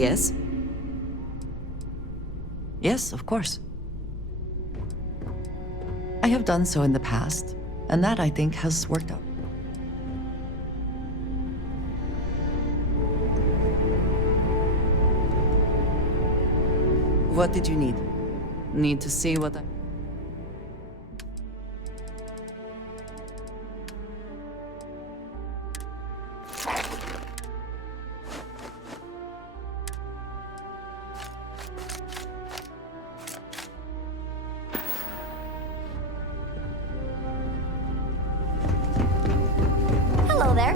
Yes? Yes, of course. I have done so in the past, and that, I think, has worked out. What did you need? Need to see what I... Hello there.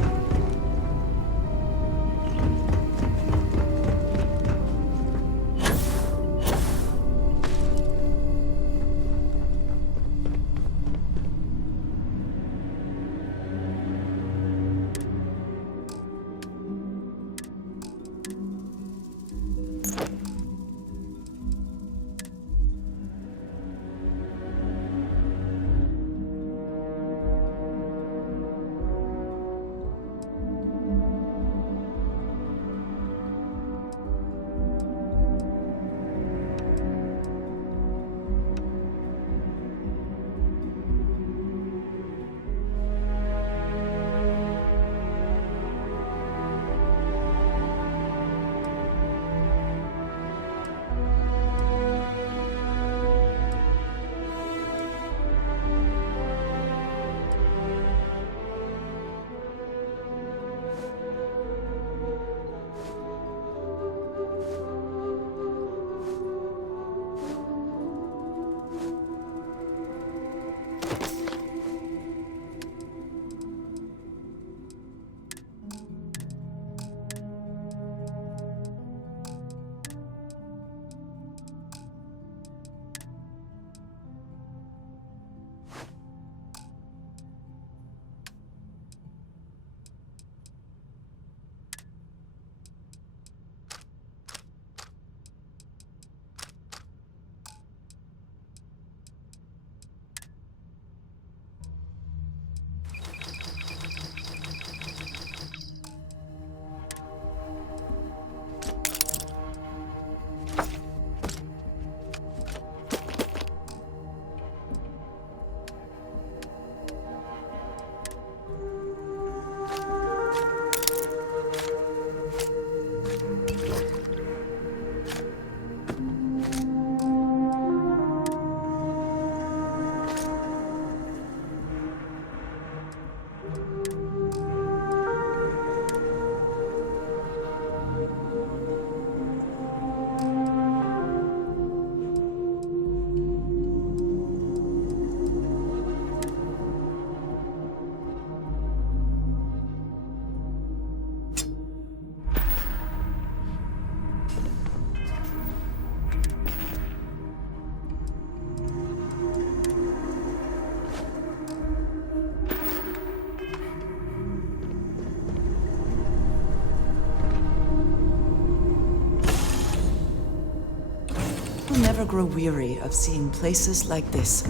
I'll never grow weary of seeing places like this.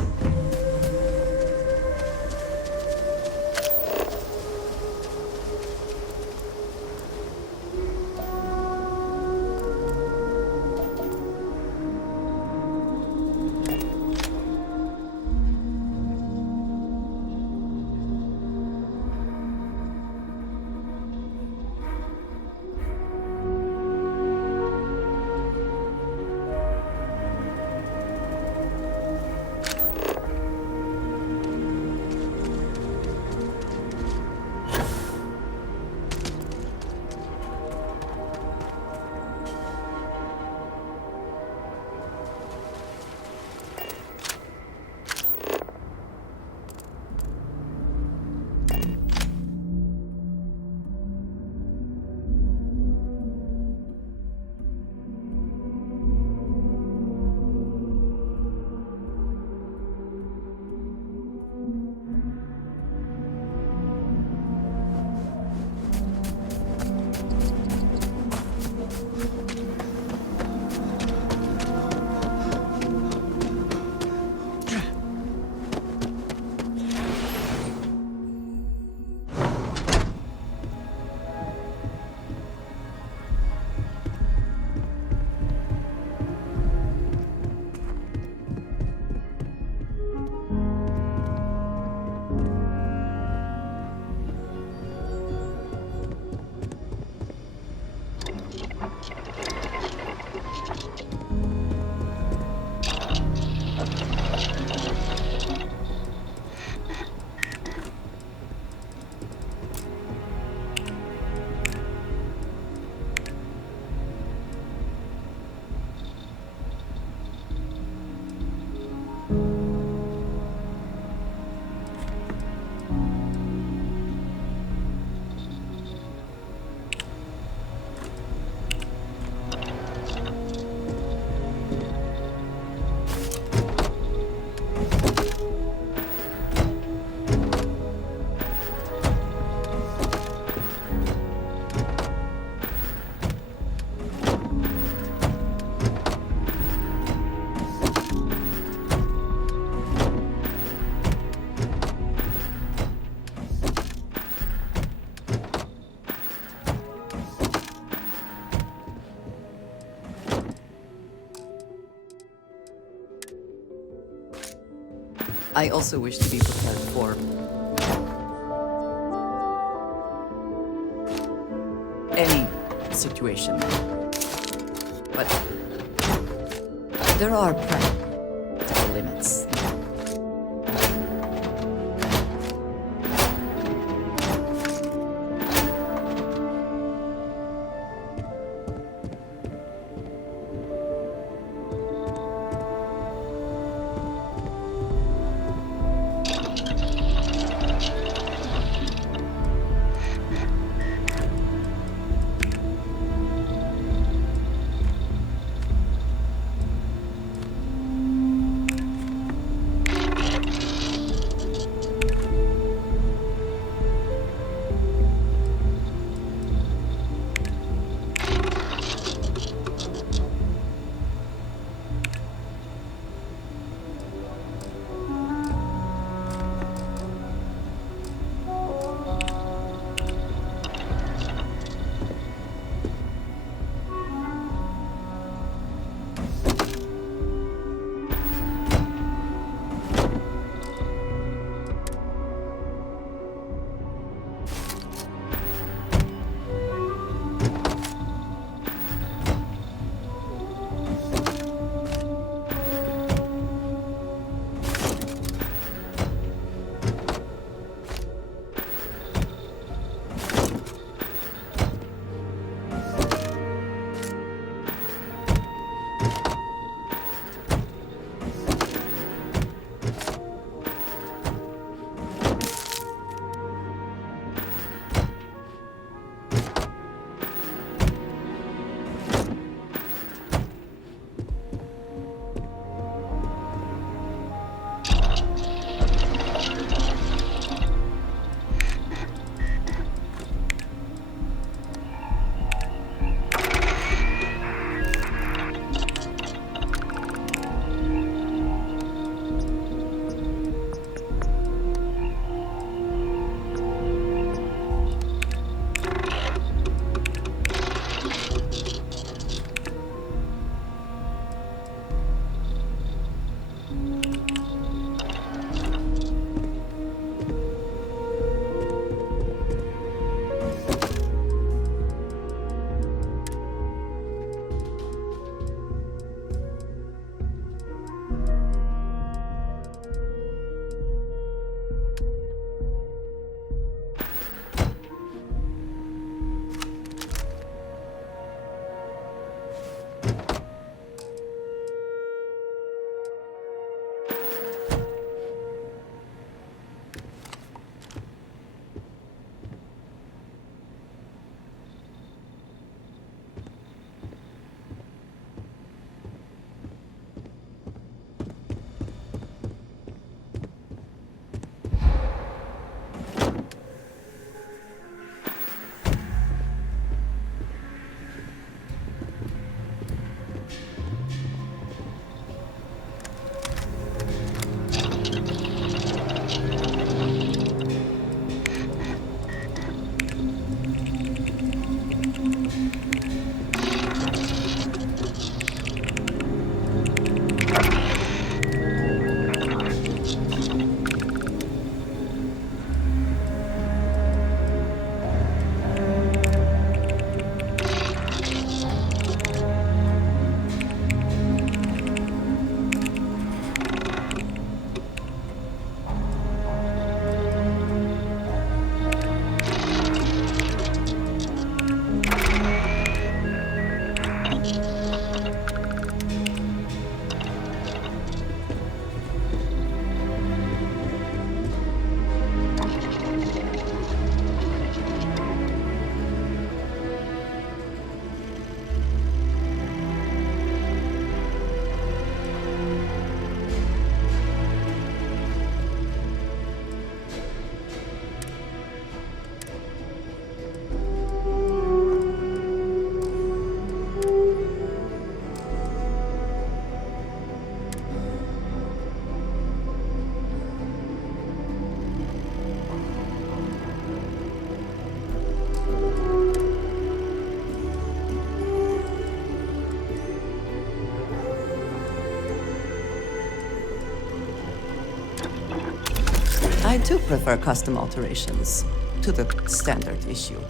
I also wish to be prepared for any situation. But there are practical limits. I too prefer custom alterations to the standard issue.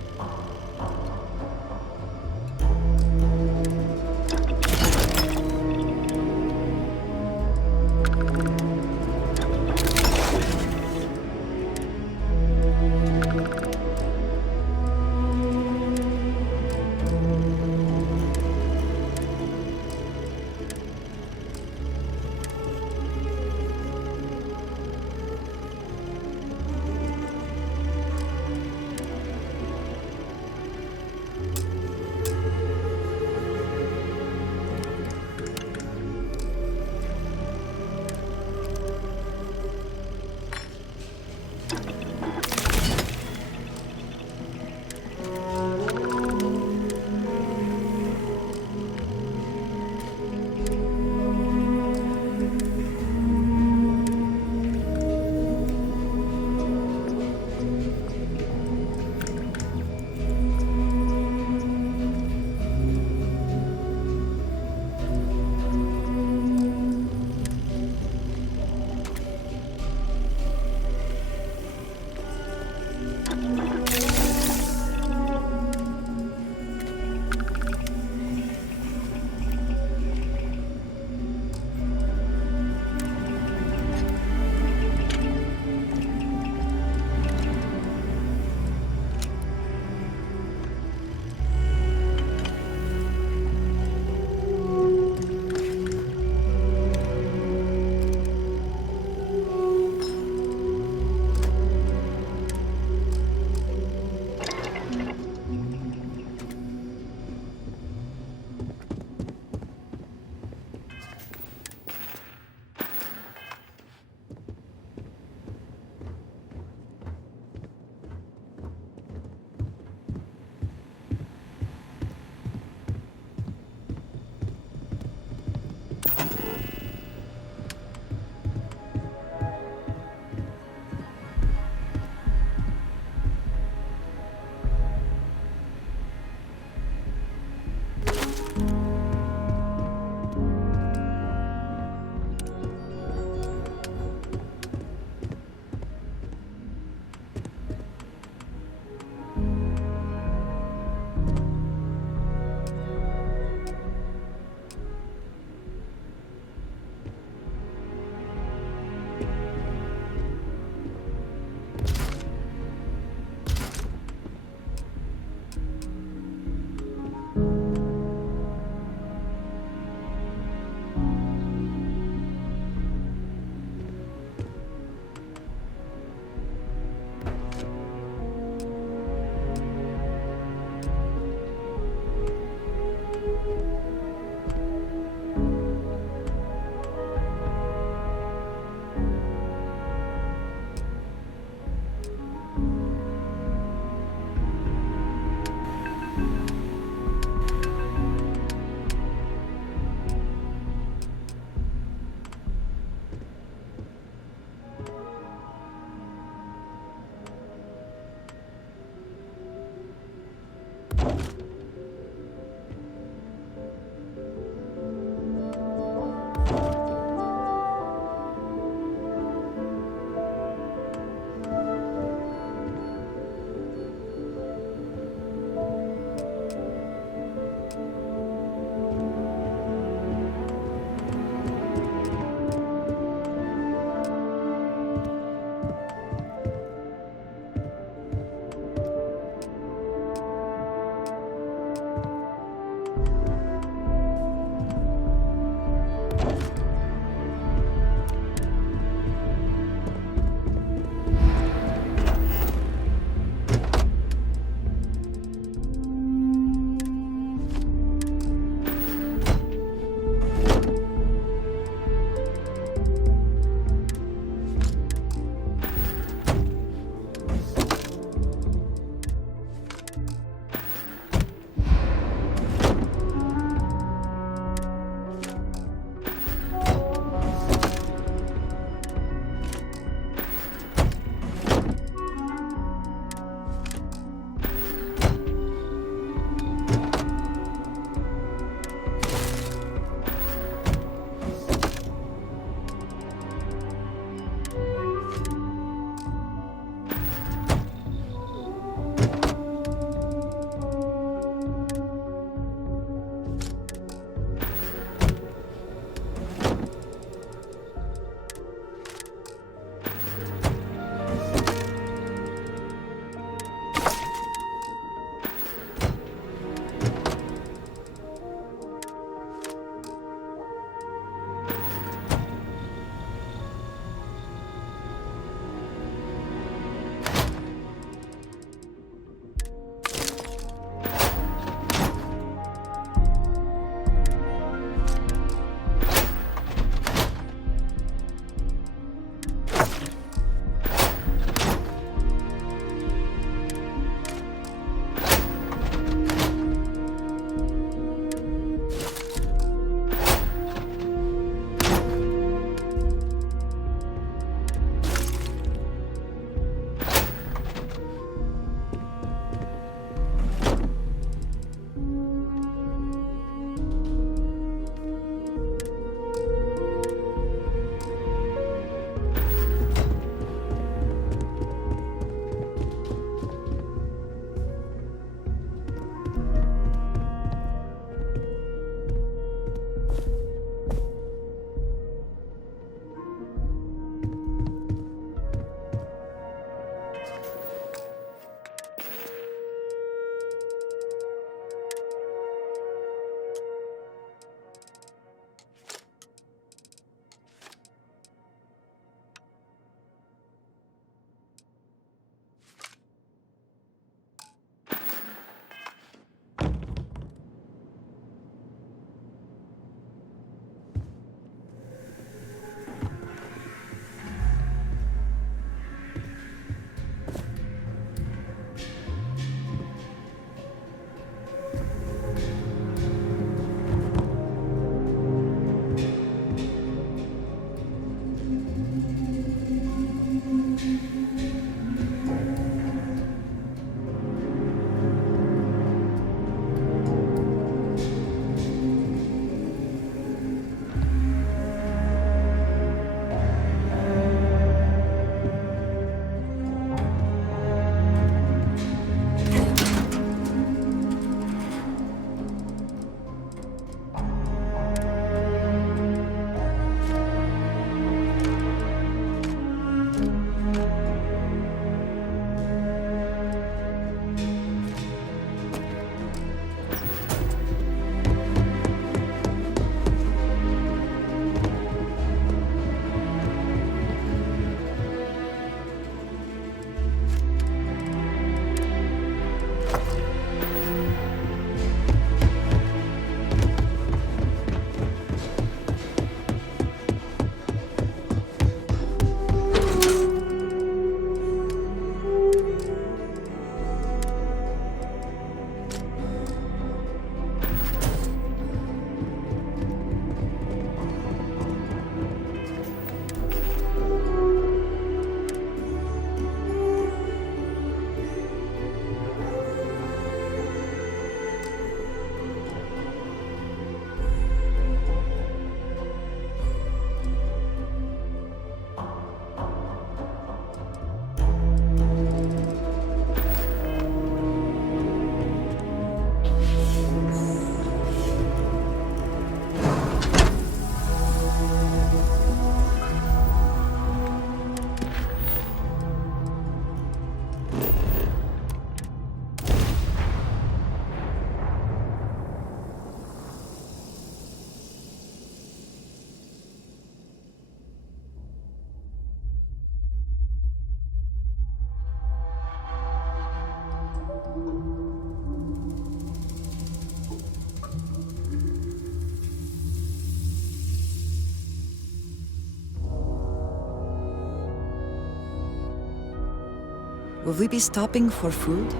Will we be stopping for food?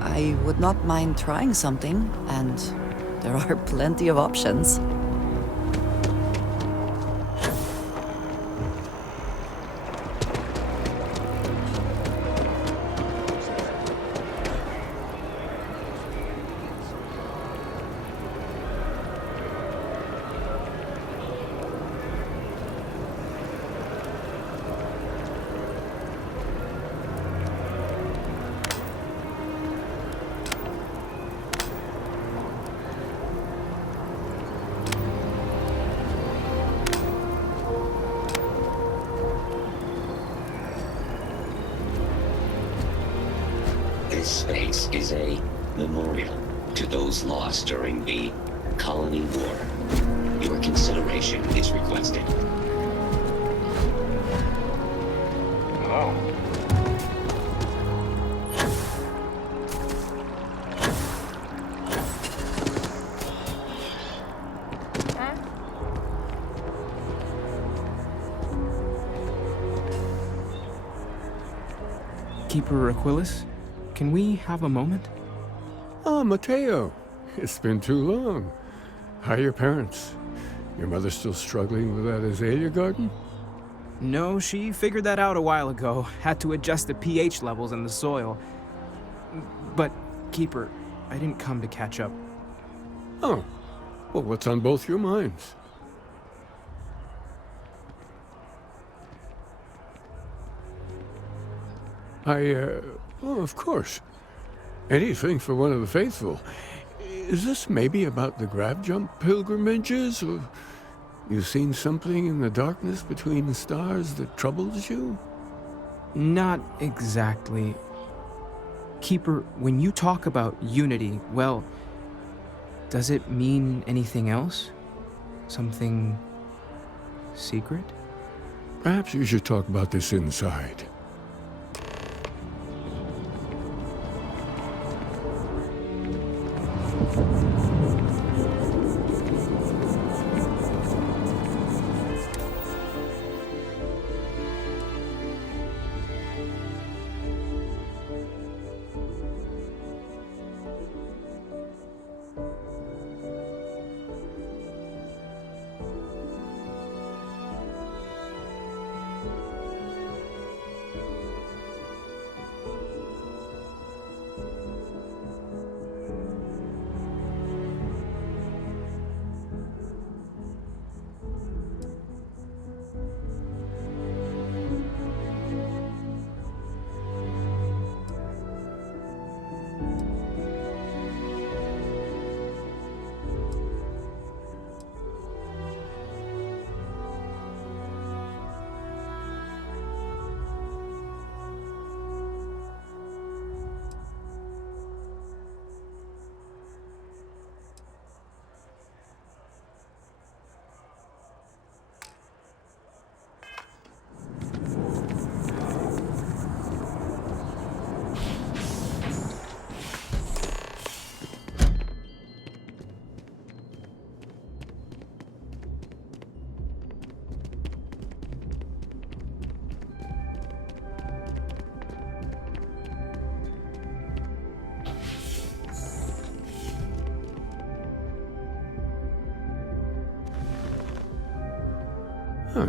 I would not mind trying something, and there are plenty of options. This space is a memorial to those lost during the Colony War. Your consideration is requested. Hello. Keeper Aquilus, can we have a moment? Ah, Mateo. It's been too long. How are your parents? Your mother still struggling with that azalea garden? No, she figured that out a while ago. Had to adjust the pH levels in the soil. But, Keeper, I didn't come to catch up. Oh. Well, what's on both your minds? Well, of course. Anything for one of the faithful. Is this maybe about the grab jump pilgrimages, or you seen something in the darkness between the stars that troubles you? Not exactly. Keeper, when you talk about unity, well, does it mean anything else? Something secret? Perhaps you should talk about this inside.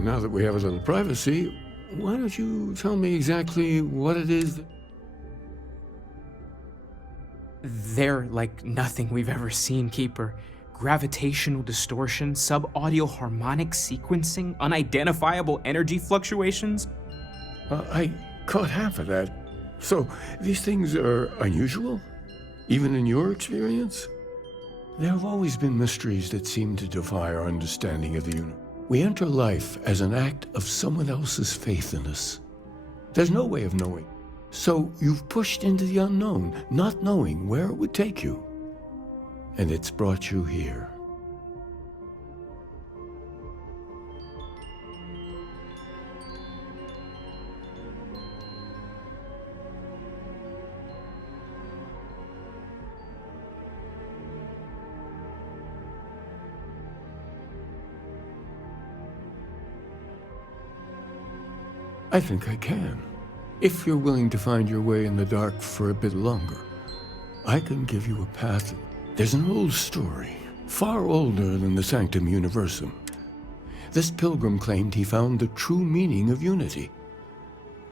Now that we have a little privacy, why don't you tell me exactly what it is that... They're like nothing we've ever seen, Keeper. Gravitational distortion, sub-audio harmonic sequencing, unidentifiable energy fluctuations. I caught half of that. So, these things are unusual? Even in your experience? There have always been mysteries that seem to defy our understanding of the universe. We enter life as an act of someone else's faith in us. There's no way of knowing. So you've pushed into the unknown, not knowing where it would take you. And it's brought you here. I think I can. If you're willing to find your way in the dark for a bit longer, I can give you a path. There's an old story, far older than the Sanctum Universum. This pilgrim claimed he found the true meaning of unity.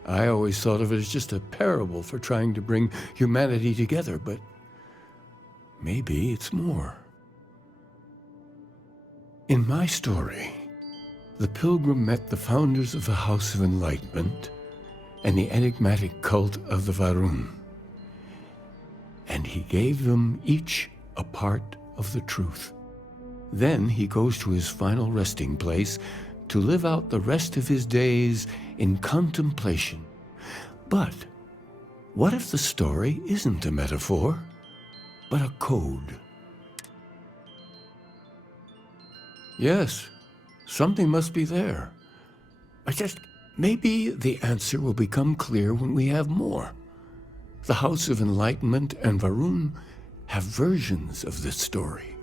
I always thought of it as just a parable for trying to bring humanity together, but maybe it's more. In my story, the pilgrim met the founders of the House of Enlightenment and the enigmatic cult of the Varun, and he gave them each a part of the truth. Then he goes to his final resting place to live out the rest of his days in contemplation. But what if the story isn't a metaphor, but a code? Yes, something must be there. Maybe the answer will become clear when we have more. The House of Enlightenment and Varun have versions of this story.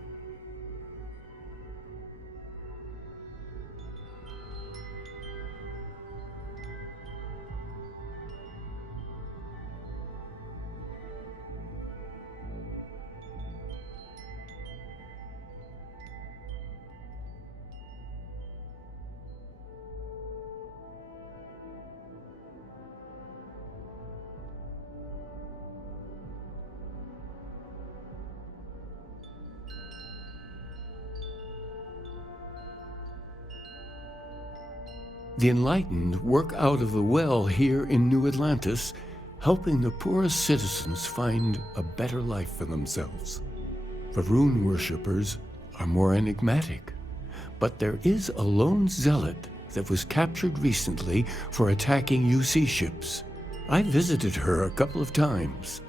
The enlightened work out of the well here in New Atlantis, helping the poorest citizens find a better life for themselves. Varun worshippers are more enigmatic, but there is a lone zealot that was captured recently for attacking UC ships. I visited her a couple of times.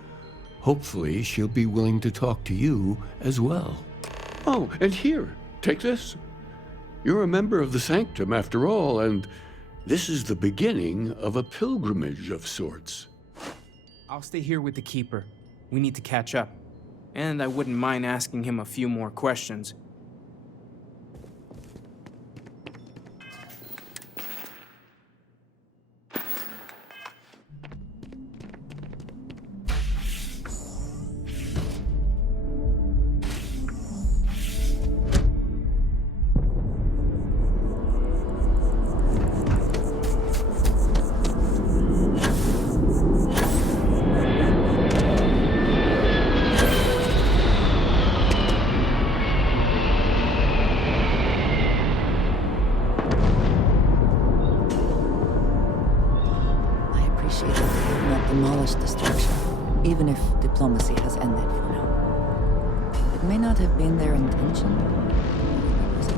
Hopefully she'll be willing to talk to you as well. Oh, and here, take this. You're a member of the Sanctum after all, and this is the beginning of a pilgrimage of sorts. I'll stay here with the Keeper. We need to catch up. And I wouldn't mind asking him a few more questions. Demolish the structure, even if diplomacy has ended for now. It may not have been their intention. Was it?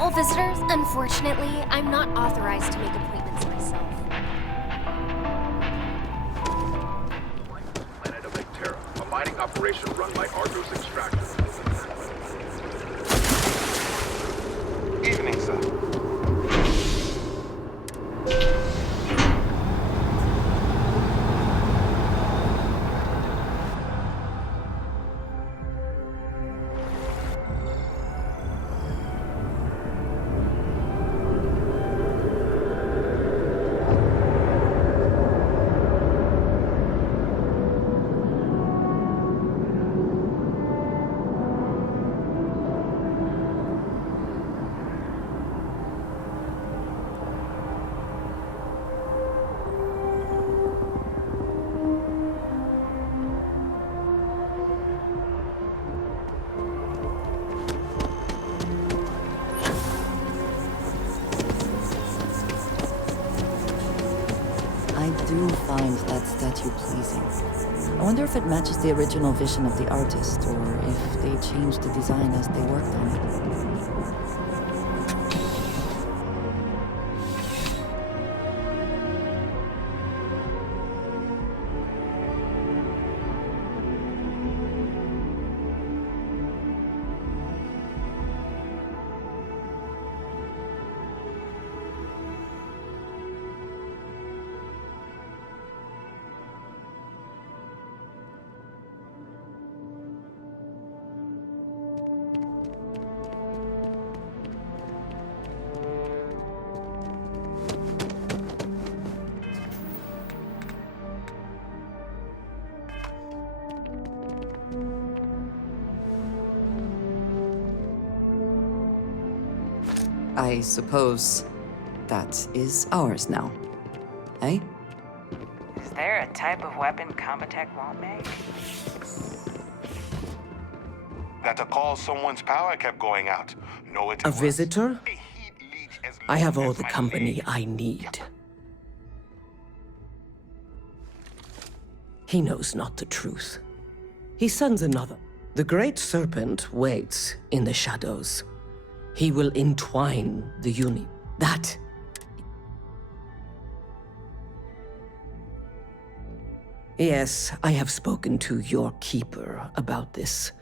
all visitors. Unfortunately, I'm not authorized to make appointments myself. Planet of Terra, a mining operation run by Argus Extraction. Evening, sir. I do find that statue pleasing. I wonder if it matches the original vision of the artist, or if they changed the design as they worked on it. I suppose that is ours now. Eh? Is there a type of weapon Combatech won't make? That to call someone's power kept going out. Know it A was. visitor? A heat leech as I have long all as the my company leg. I need. He knows not the truth. He sends another. The great serpent waits in the shadows. He will entwine the uni. That. Yes, I have spoken to your keeper about this.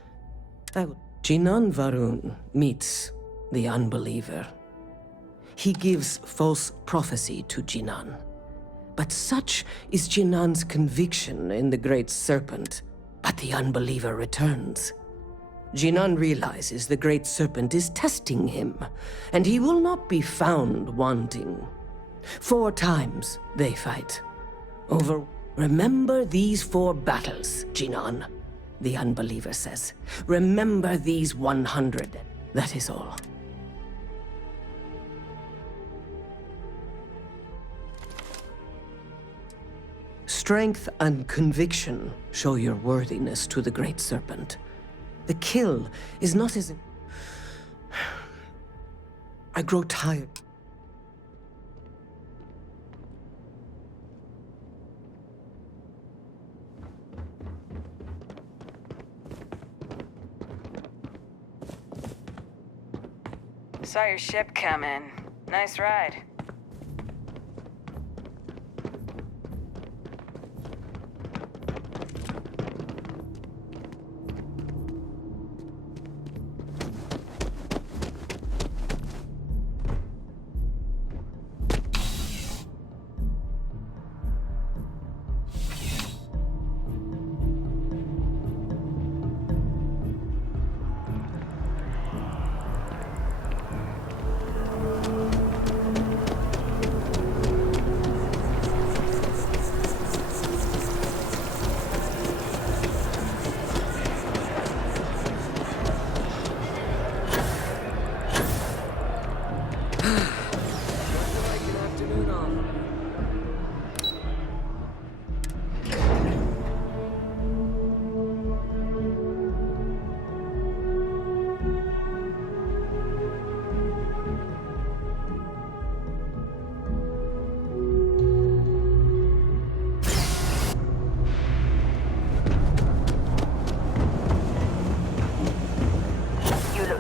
Jinan Varun meets the unbeliever. He gives false prophecy to Jinan. But such is Jinan's conviction in the great serpent. But the unbeliever returns. Jinan realizes the great serpent is testing him, and he will not be found wanting. 4 times they fight. Over. Remember these 4 battles, Jinan, the unbeliever says. Remember these 100. That is all. Strength and conviction show your worthiness to the great serpent. The kill is not as... I grow tired. Saw your ship come in. Nice ride.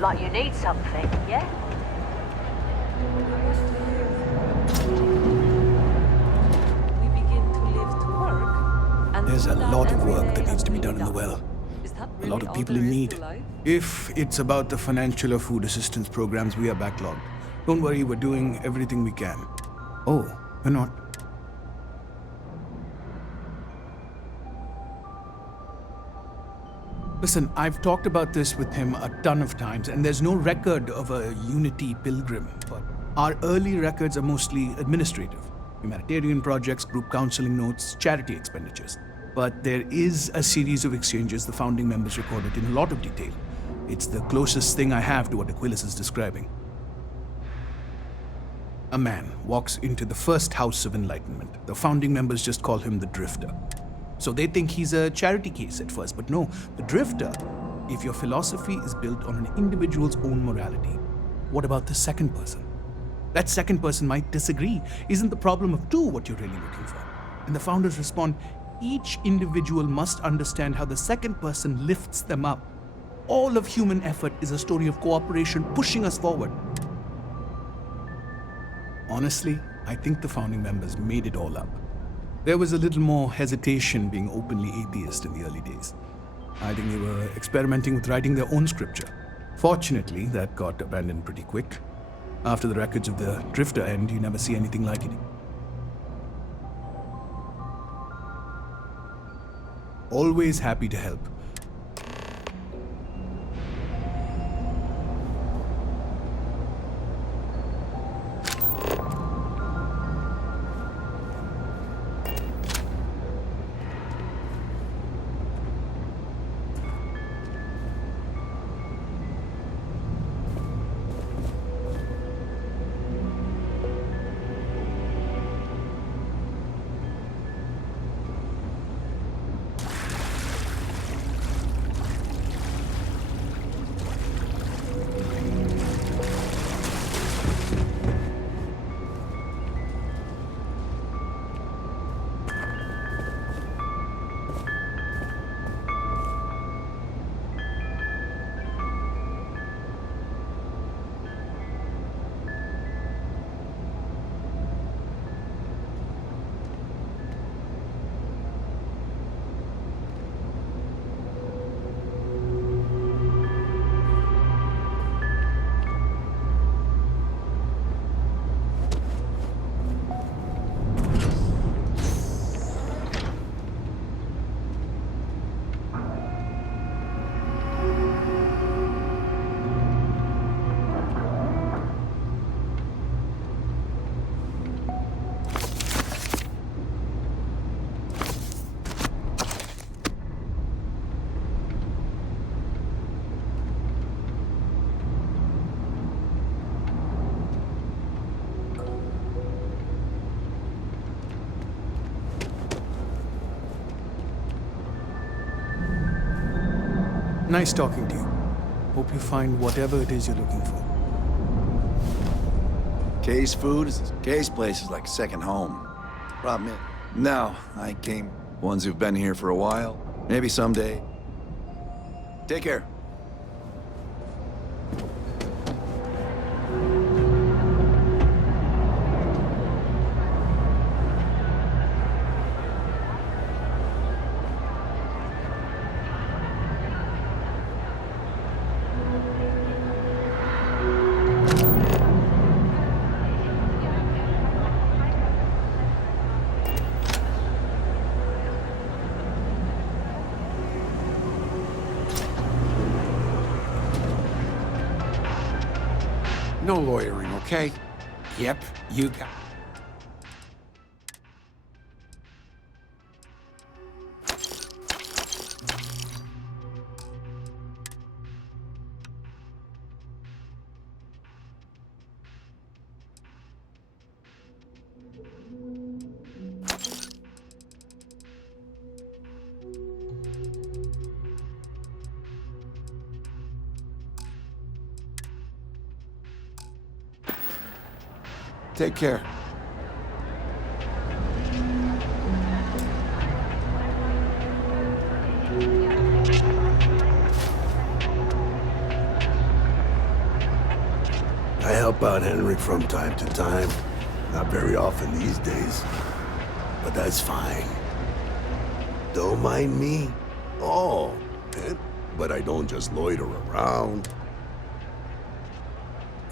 Like you need something, yeah? There's a lot of work that needs to be done in the well. A lot of people in need. If it's about the financial or food assistance programs, we are backlogged. Don't worry, we're doing everything we can. Oh, we're not. Listen, I've talked about this with him a ton of times, and there's no record of a Unity pilgrim, but our early records are mostly administrative. Humanitarian projects, group counseling notes, charity expenditures. But there is a series of exchanges the founding members recorded in a lot of detail. It's the closest thing I have to what Aquilus is describing. A man walks into the first house of enlightenment. The founding members just call him the Drifter. So they think he's a charity case at first, but no, the Drifter, if your philosophy is built on an individual's own morality, what about the second person? That second person might disagree. Isn't the problem of two what you're really looking for? And the founders respond, each individual must understand how the second person lifts them up. All of human effort is a story of cooperation pushing us forward. Honestly, I think the founding members made it all up. There was a little more hesitation being openly atheist in the early days. I think they were experimenting with writing their own scripture. Fortunately, that got abandoned pretty quick. After the records of the Drifter end, you never see anything like it. Always happy to help. Nice talking to you. Hope you find whatever it is you're looking for. Kay's food is Kay's place is like second home. Problem is, no, I came ones who've been here for a while. Maybe someday. Take care. No lawyering, okay? Yep, you got... Take care. I help out Henry from time to time. Not very often these days. But that's fine. Don't mind me. Oh, but I don't just loiter around.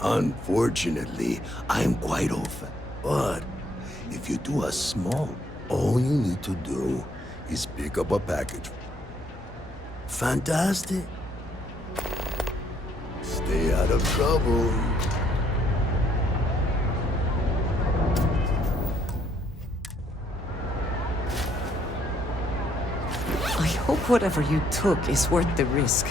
Unfortunately, I'm quite old-fashioned. But if you do a small, all you need to do is pick up a package. Fantastic. Stay out of trouble. I hope whatever you took is worth the risk.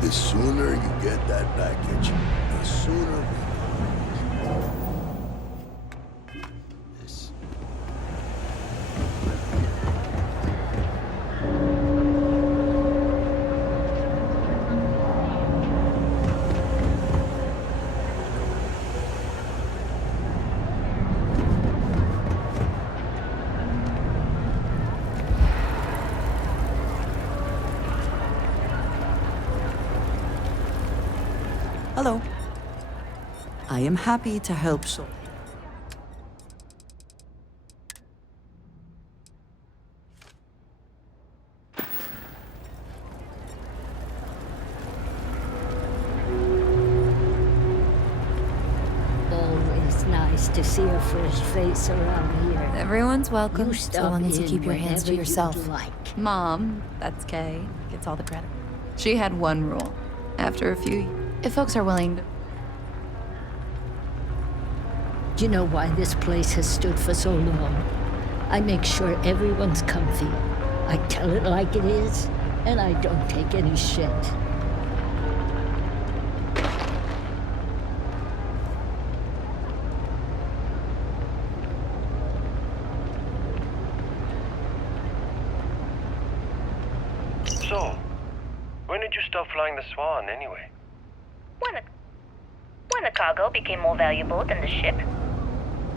The sooner you get that package, the sooner we... This. Hello. I am happy to help so. Always nice to see a fresh face around here. Everyone's welcome, You so stop long as you in keep your hands to whenever yourself. you'd like. Mom, that's Kay, gets all the credit. She had one rule. After a few, if folks are willing to... Do you know why this place has stood for so long? I make sure everyone's comfy. I tell it like it is, and I don't take any shit. So, when did you stop flying the Swan, anyway? When the cargo became more valuable than the ship.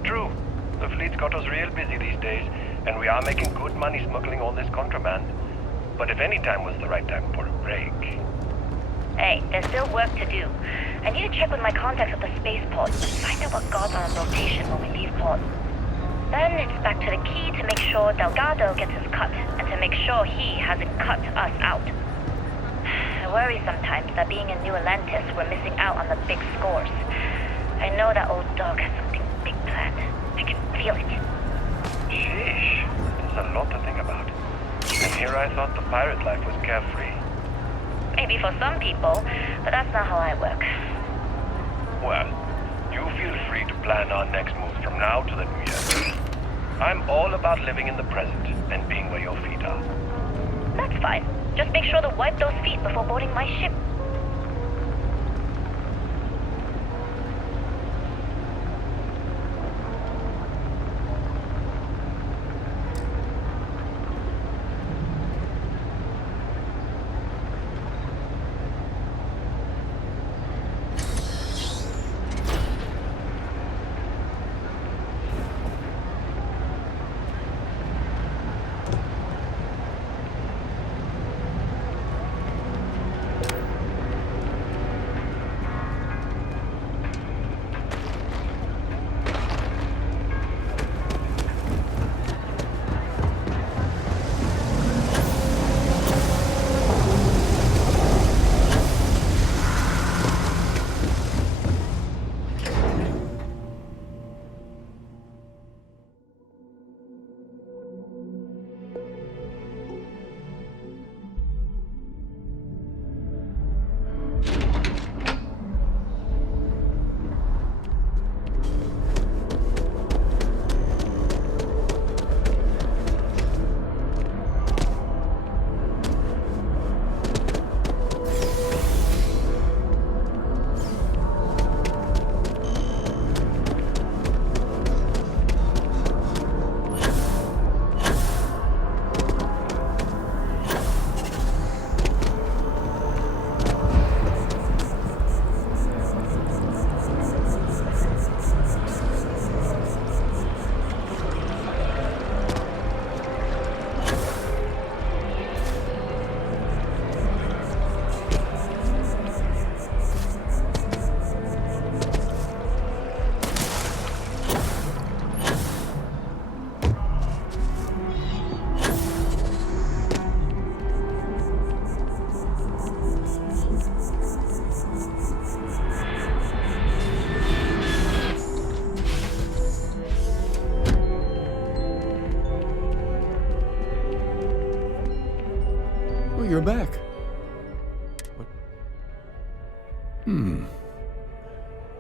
True. The fleet's got us real busy these days, and we are making good money smuggling all this contraband. But if any time was the right time for a break... Hey, there's still work to do. I need to check with my contacts at the spaceport and find out what guards are on rotation when we leave port. Then it's back to the key to make sure Delgado gets his cut, and to make sure he hasn't cut us out. I worry sometimes that being in New Atlantis, we're missing out on the big scores. I know that old dog has something big planned. I can feel it. Sheesh, there's a lot to think about. And here I thought the pirate life was carefree. Maybe for some people, but that's not how I work. Well, you feel free to plan our next moves from now to the New Year. I'm all about living in the present and being where your feet are. That's fine. Just make sure to wipe those feet before boarding my ship. back.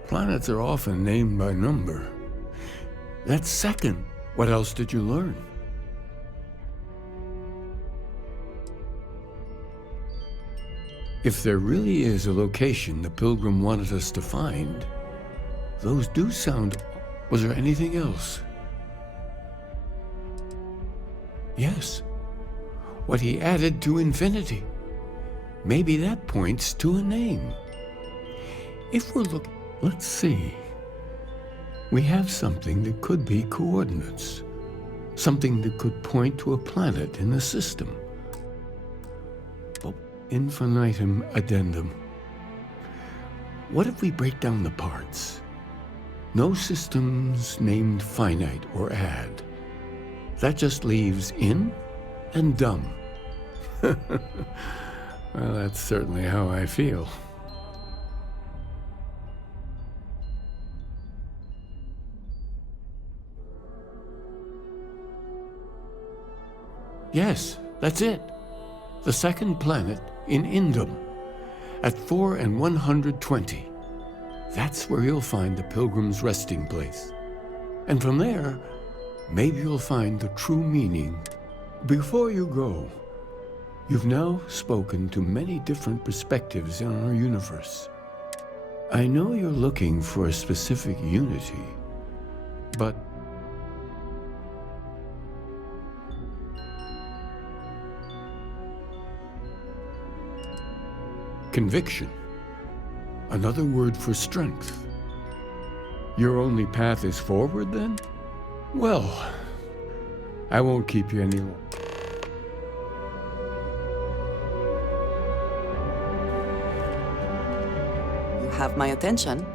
Planets are often named by number. That's second. What else did you learn? If there really is a location the Pilgrim wanted us to find, those do sound... Was there anything else? Yes. What he added to infinity. Maybe that points to a name. If we're looking... Let's see. We have something that could be coordinates. Something that could point to a planet in the system. Infinitum addendum. What if we break down the parts? No systems named finite or add. That just leaves in and dumb. Well, that's certainly how I feel. Yes, that's it. The second planet in Indum, at 4 and 120. That's where you'll find the Pilgrim's resting place. And from there, maybe you'll find the true meaning. Before you go, you've now spoken to many different perspectives in our universe. I know you're looking for a specific unity, but conviction. Another word for strength. Your only path is forward, then? Well, I won't keep you any longer. You have my attention.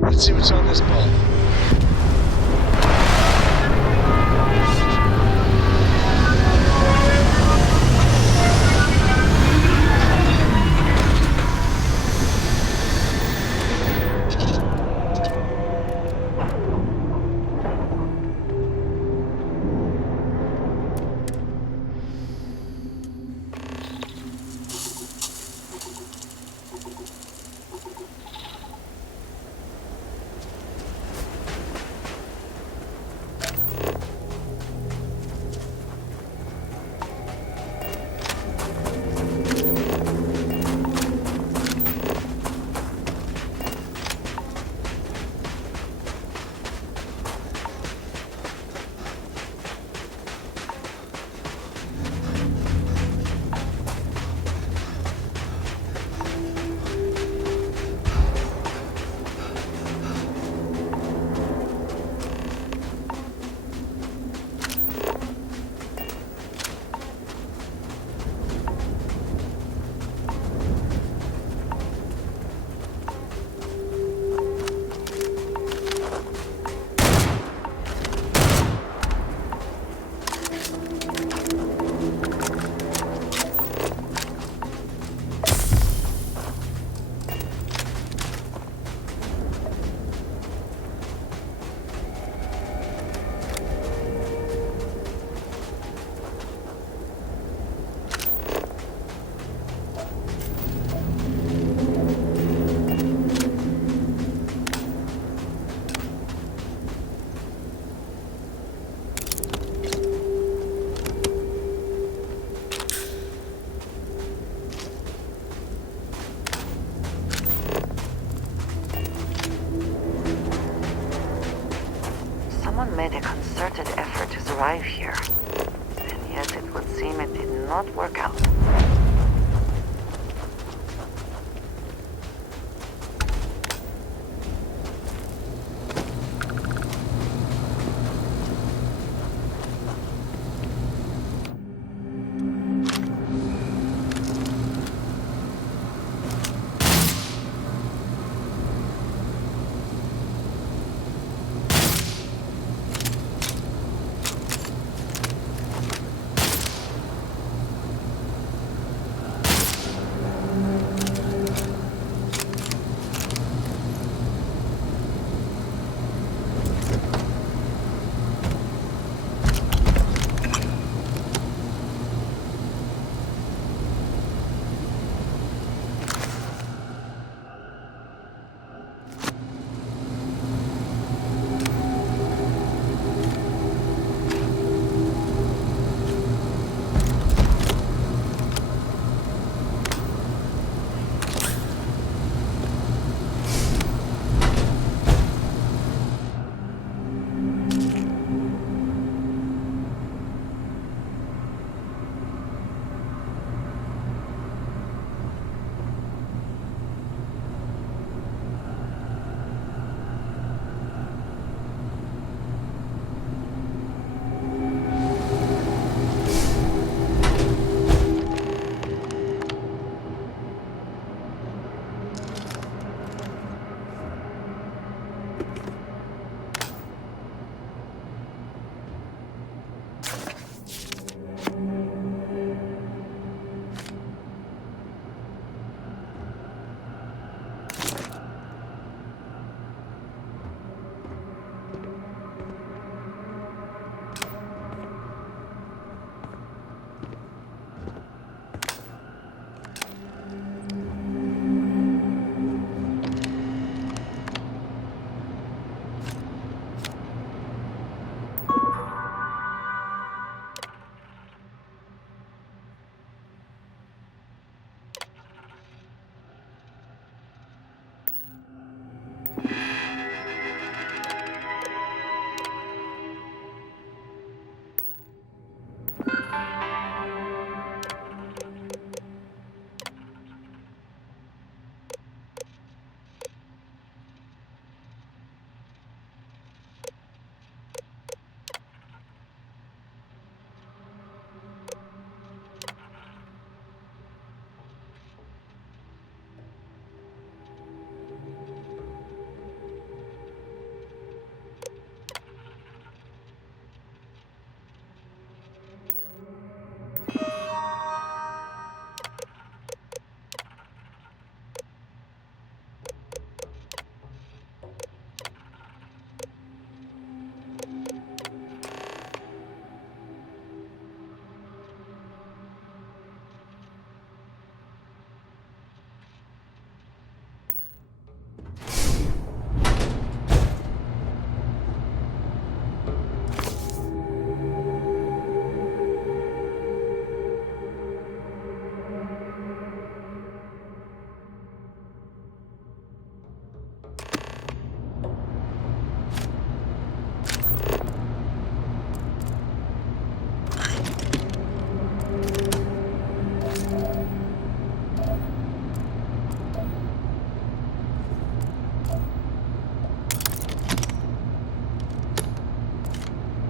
Let's see what's on this ball. alive here. And yet it would seem it did not work out.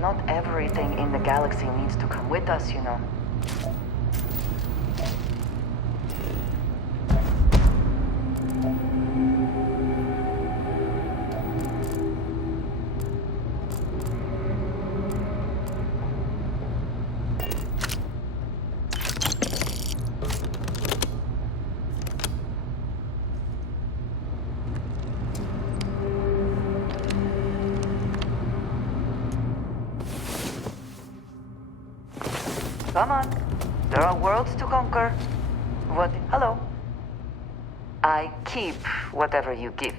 Not everything in the galaxy needs to come with us, you know. Come on. There are worlds to conquer. What? Hello. I keep whatever you give.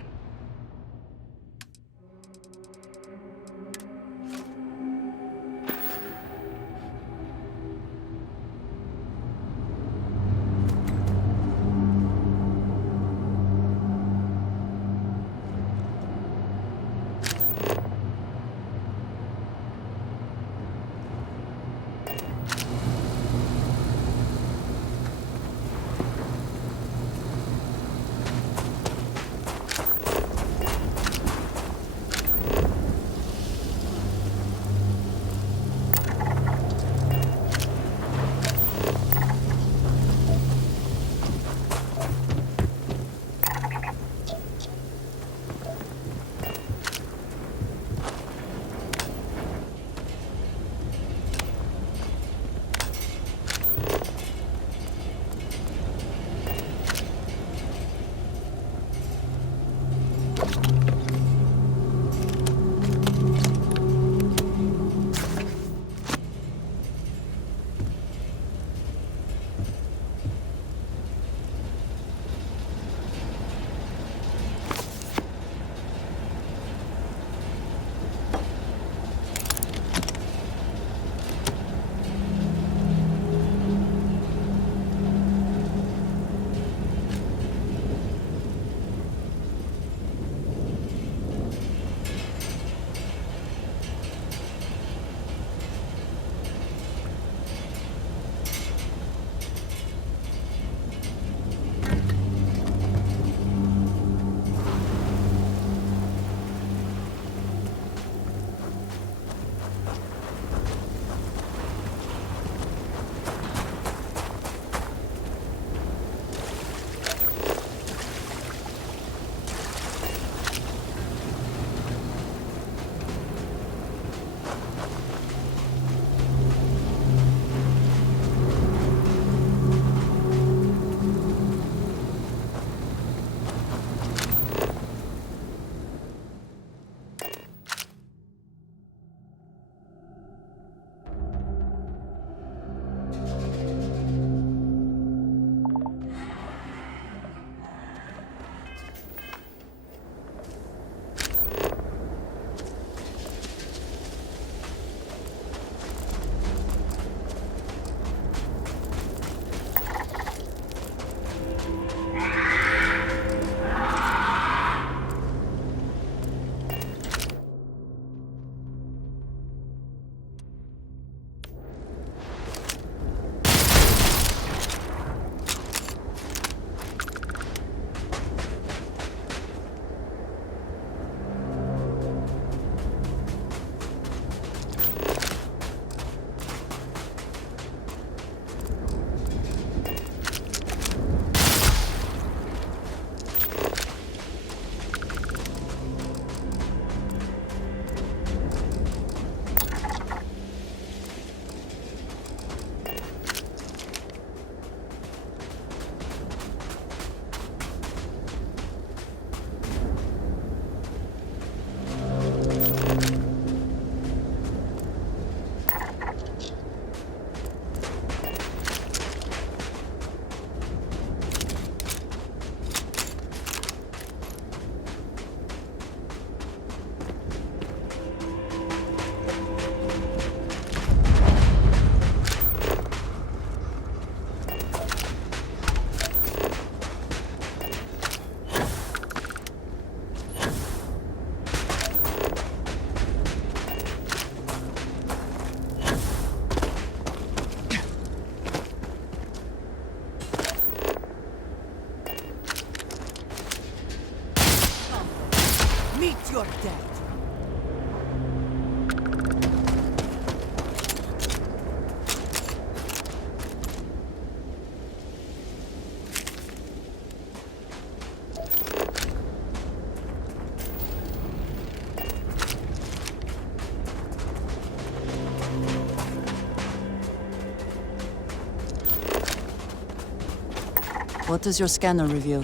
What does your scanner reveal?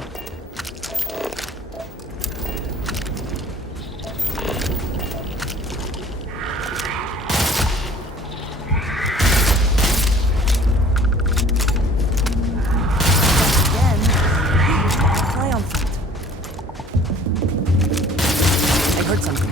I heard something.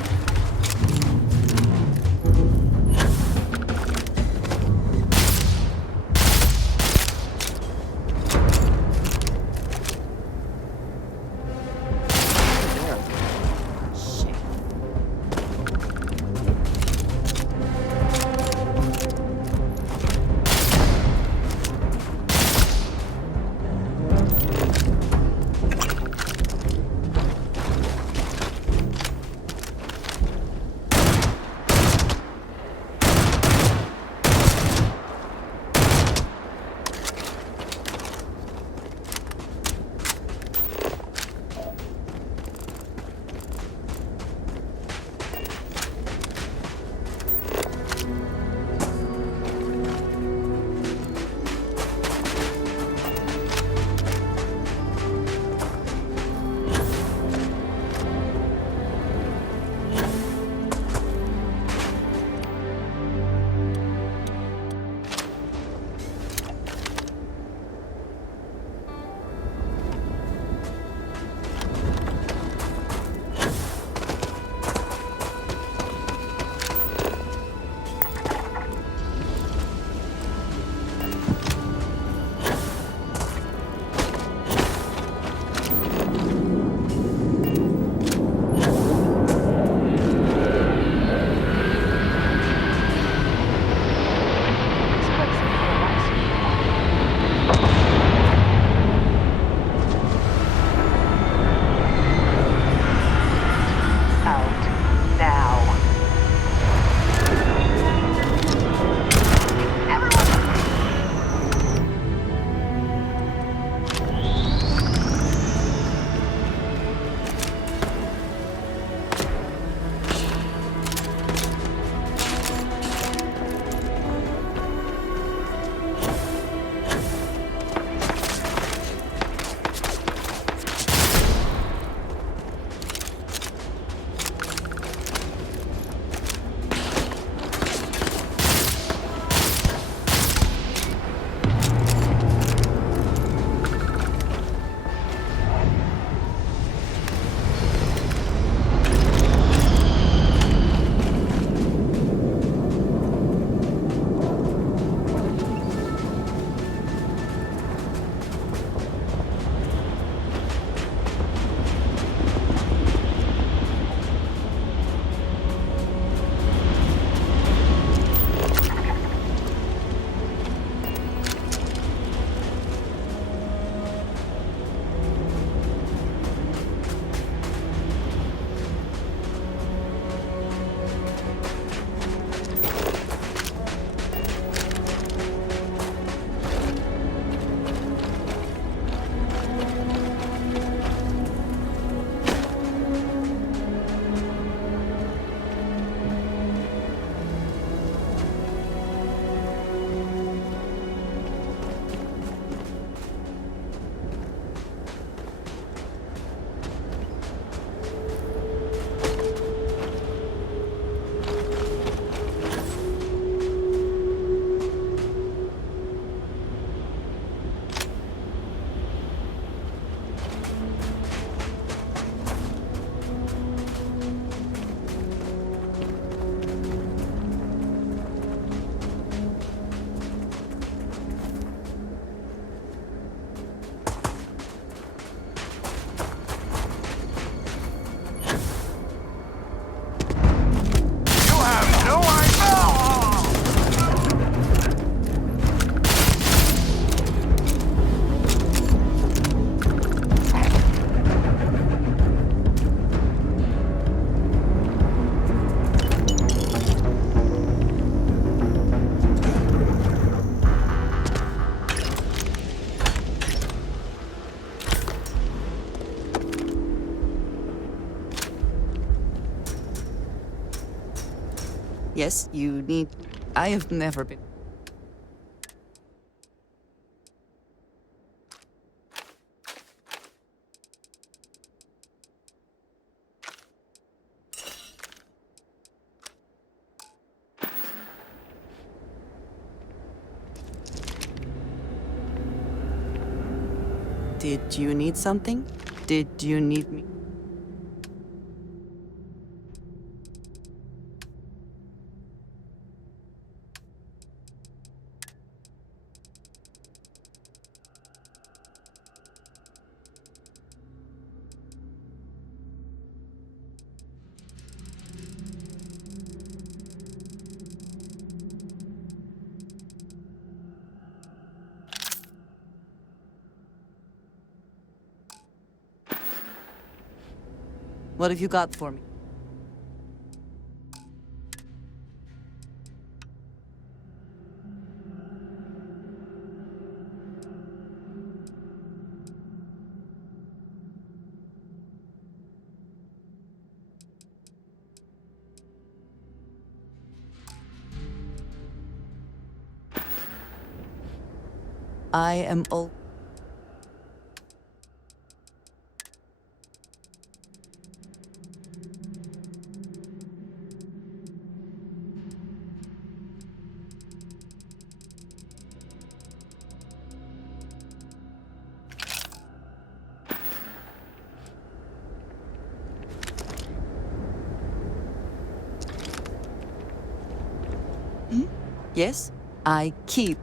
Yes, you need... I have never been... Did you need something? Did you need me? What have you got for me? I am old. Yes, I keep.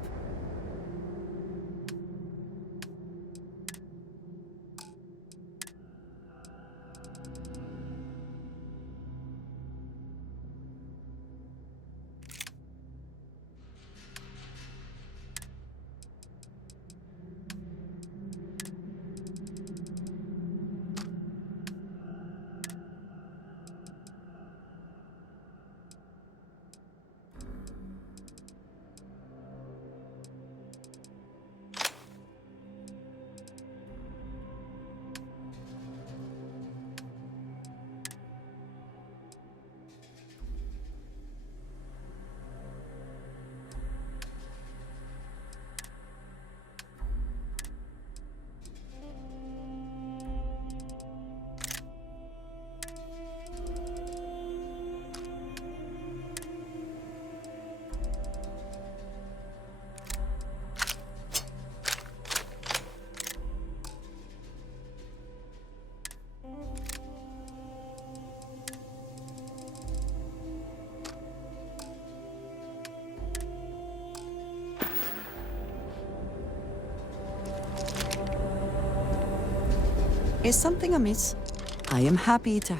Is something amiss? I am happy to.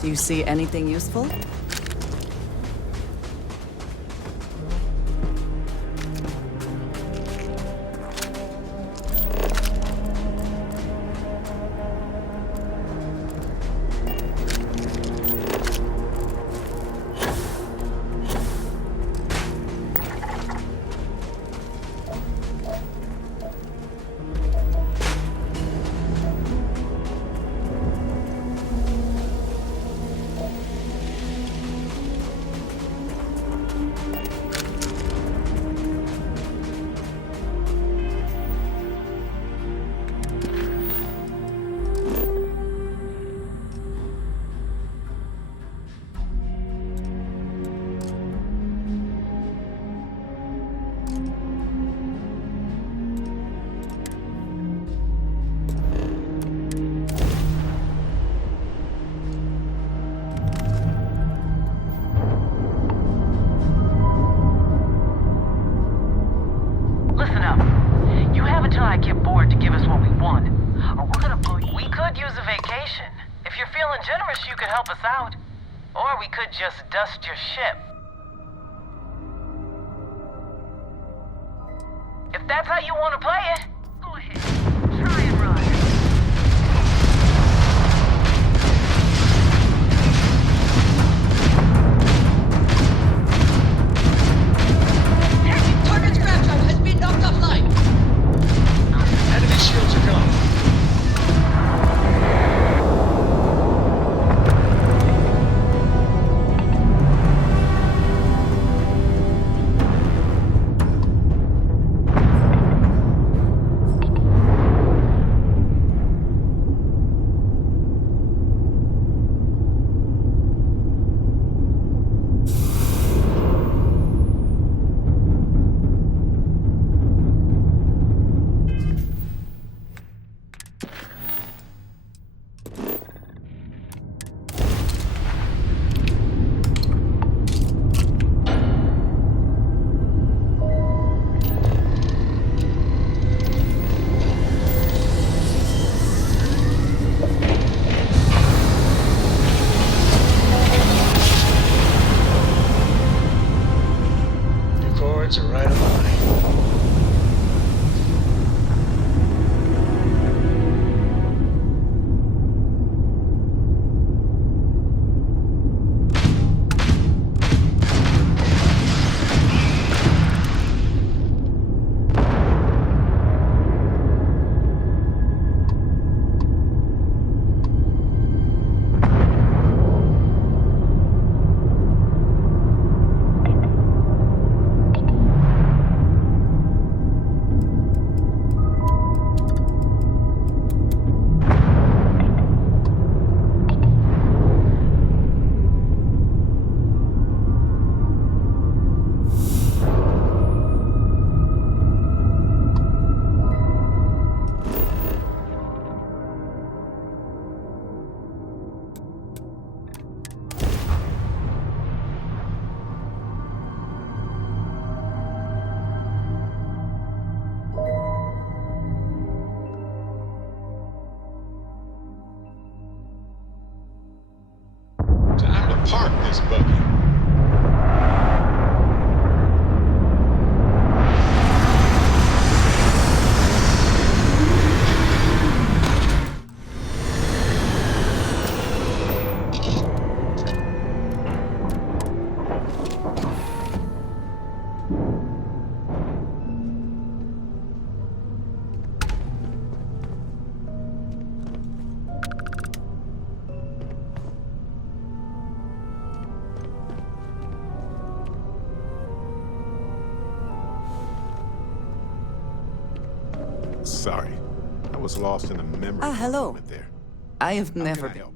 Do you see anything useful? Just dust your ship. If that's how you want to play it, go ahead. Try and run. Sorry. I was lost in a memory for a hello. moment there. I have How can never I been. help?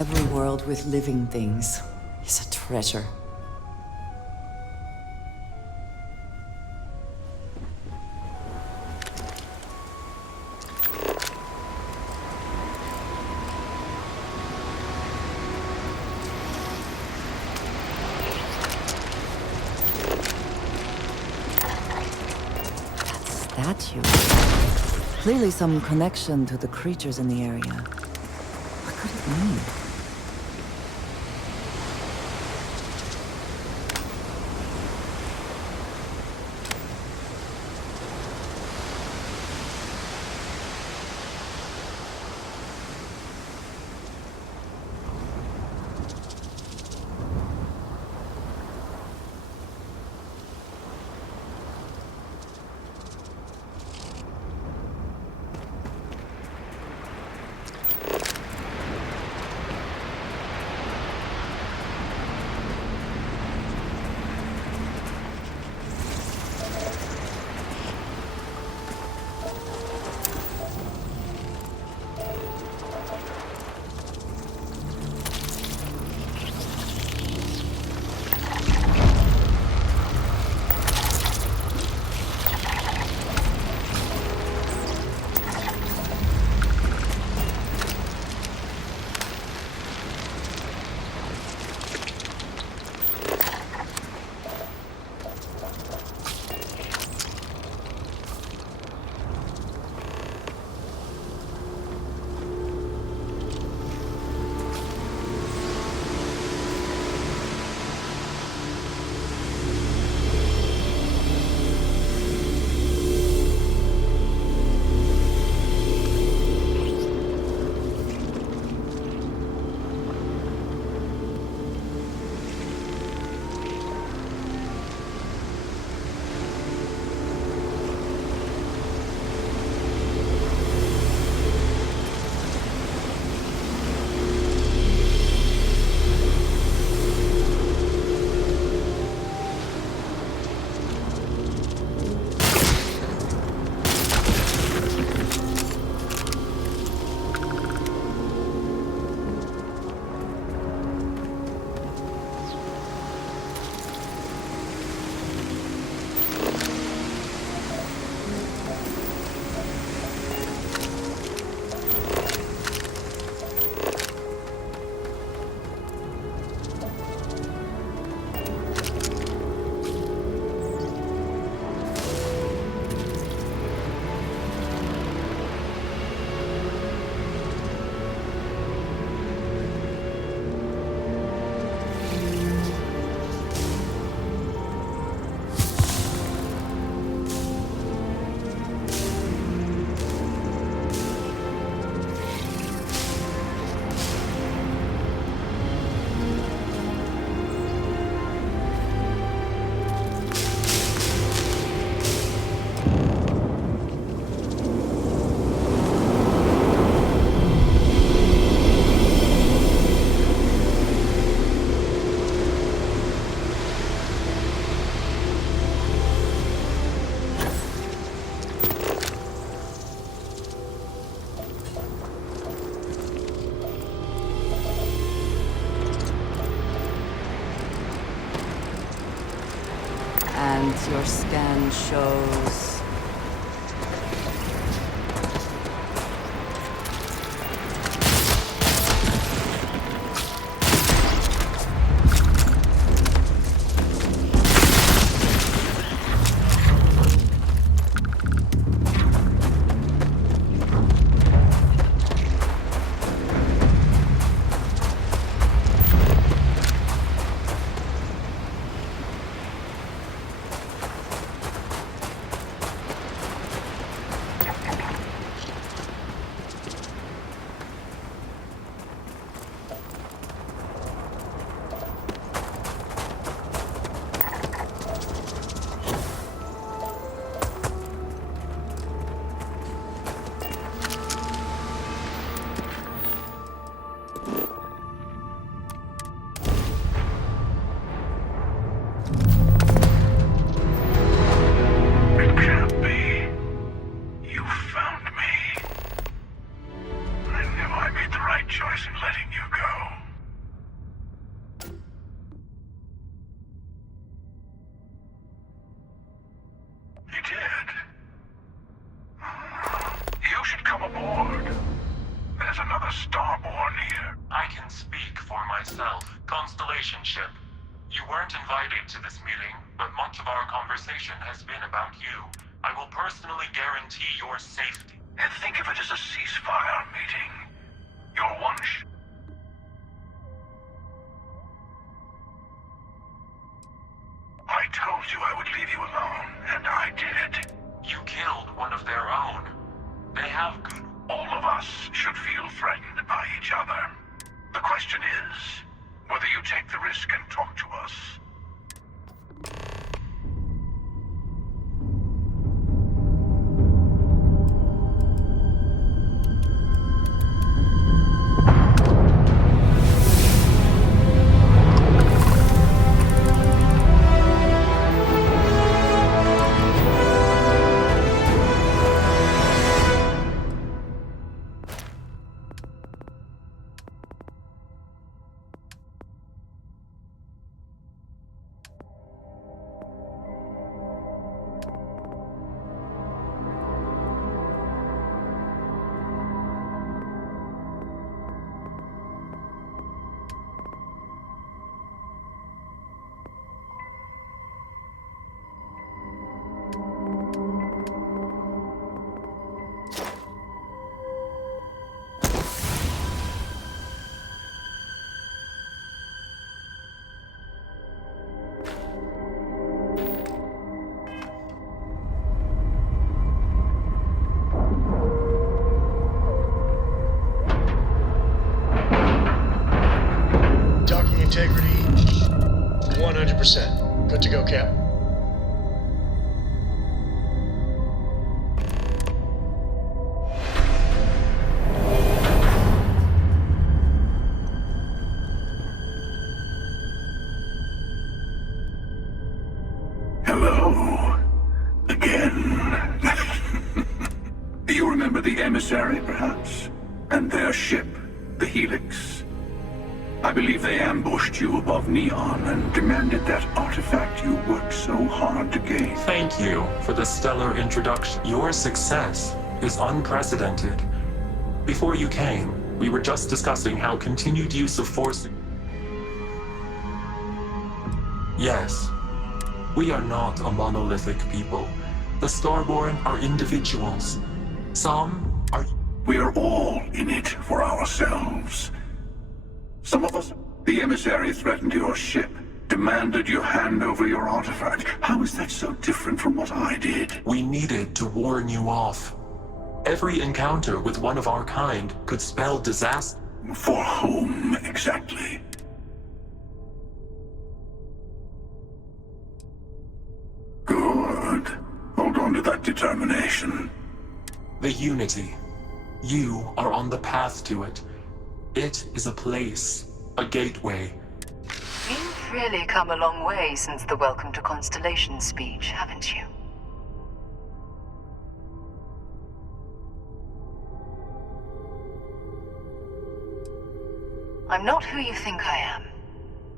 Every world with living things is a treasure. That statue. Clearly some connection to the creatures in the area. What could it mean? And your scan shows... Constellation ship. You weren't invited to this meeting, but much of our conversation has been about you. I will personally guarantee your safety. And think of it as a ceasefire meeting. Your one I told you I would leave you alone, and I did. You killed one of their own. They have good... All of us should feel threatened by each other. The question is, whether you take the risk and talk to us. Integrity, 100%. Good to go, Cap. Hello. Again. You remember the emissary, perhaps? And their ship, the Helix? I believe they ambushed you above Neon and demanded that artifact you worked so hard to gain. Thank you for the stellar introduction. Your success is unprecedented. Before you came, we were just discussing how continued use of force... Yes, we are not a monolithic people. The Starborn are individuals. Some are... We are all in it for ourselves. Some of us, the emissary threatened your ship, demanded you hand over your artifact. How is that so different from what I did? We needed to warn you off. Every encounter with one of our kind could spell disaster. For whom, exactly? Good. Hold on to that determination. The Unity. You are on the path to it. It is a place, a gateway. You've really come a long way since the Welcome to Constellation speech, haven't you? I'm not who you think I am.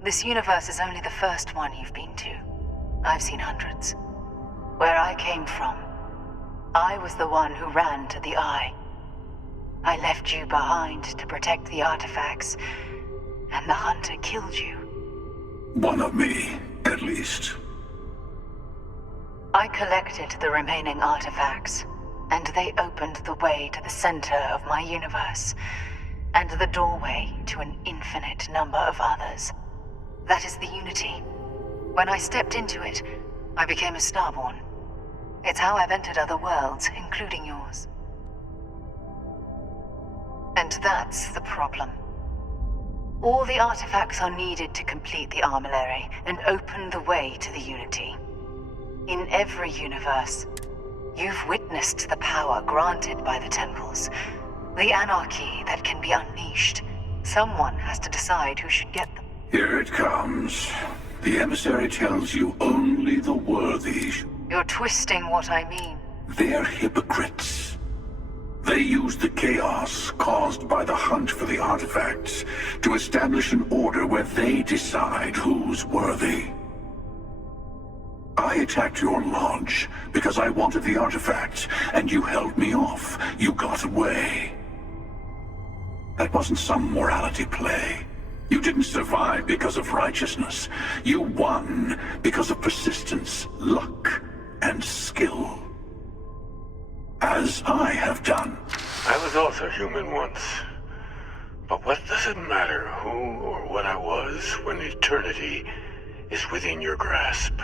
This universe is only the first one you've been to. I've seen hundreds. Where I came from, I was the one who ran to the Eye. I left you behind to protect the artifacts, and the Hunter killed you. One of me, at least. I collected the remaining artifacts, and they opened the way to the center of my universe, and the doorway to an infinite number of others. That is the Unity. When I stepped into it, I became a Starborn. It's how I've entered other worlds, including yours. And that's the problem. All the artifacts are needed to complete the armillary and open the way to the Unity. In every universe, you've witnessed the power granted by the temples, the anarchy that can be unleashed. Someone has to decide who should get them. Here it comes. The emissary tells you only the worthy. You're twisting what I mean. They're hypocrites. They use the chaos caused by the hunt for the artifacts to establish an order where they decide who's worthy. I attacked your lodge because I wanted the artifacts, and you held me off. You got away. That wasn't some morality play. You didn't survive because of righteousness. You won because of persistence, luck, and skill. As I have done. I was also human once. But what does it matter who or what I was when eternity is within your grasp?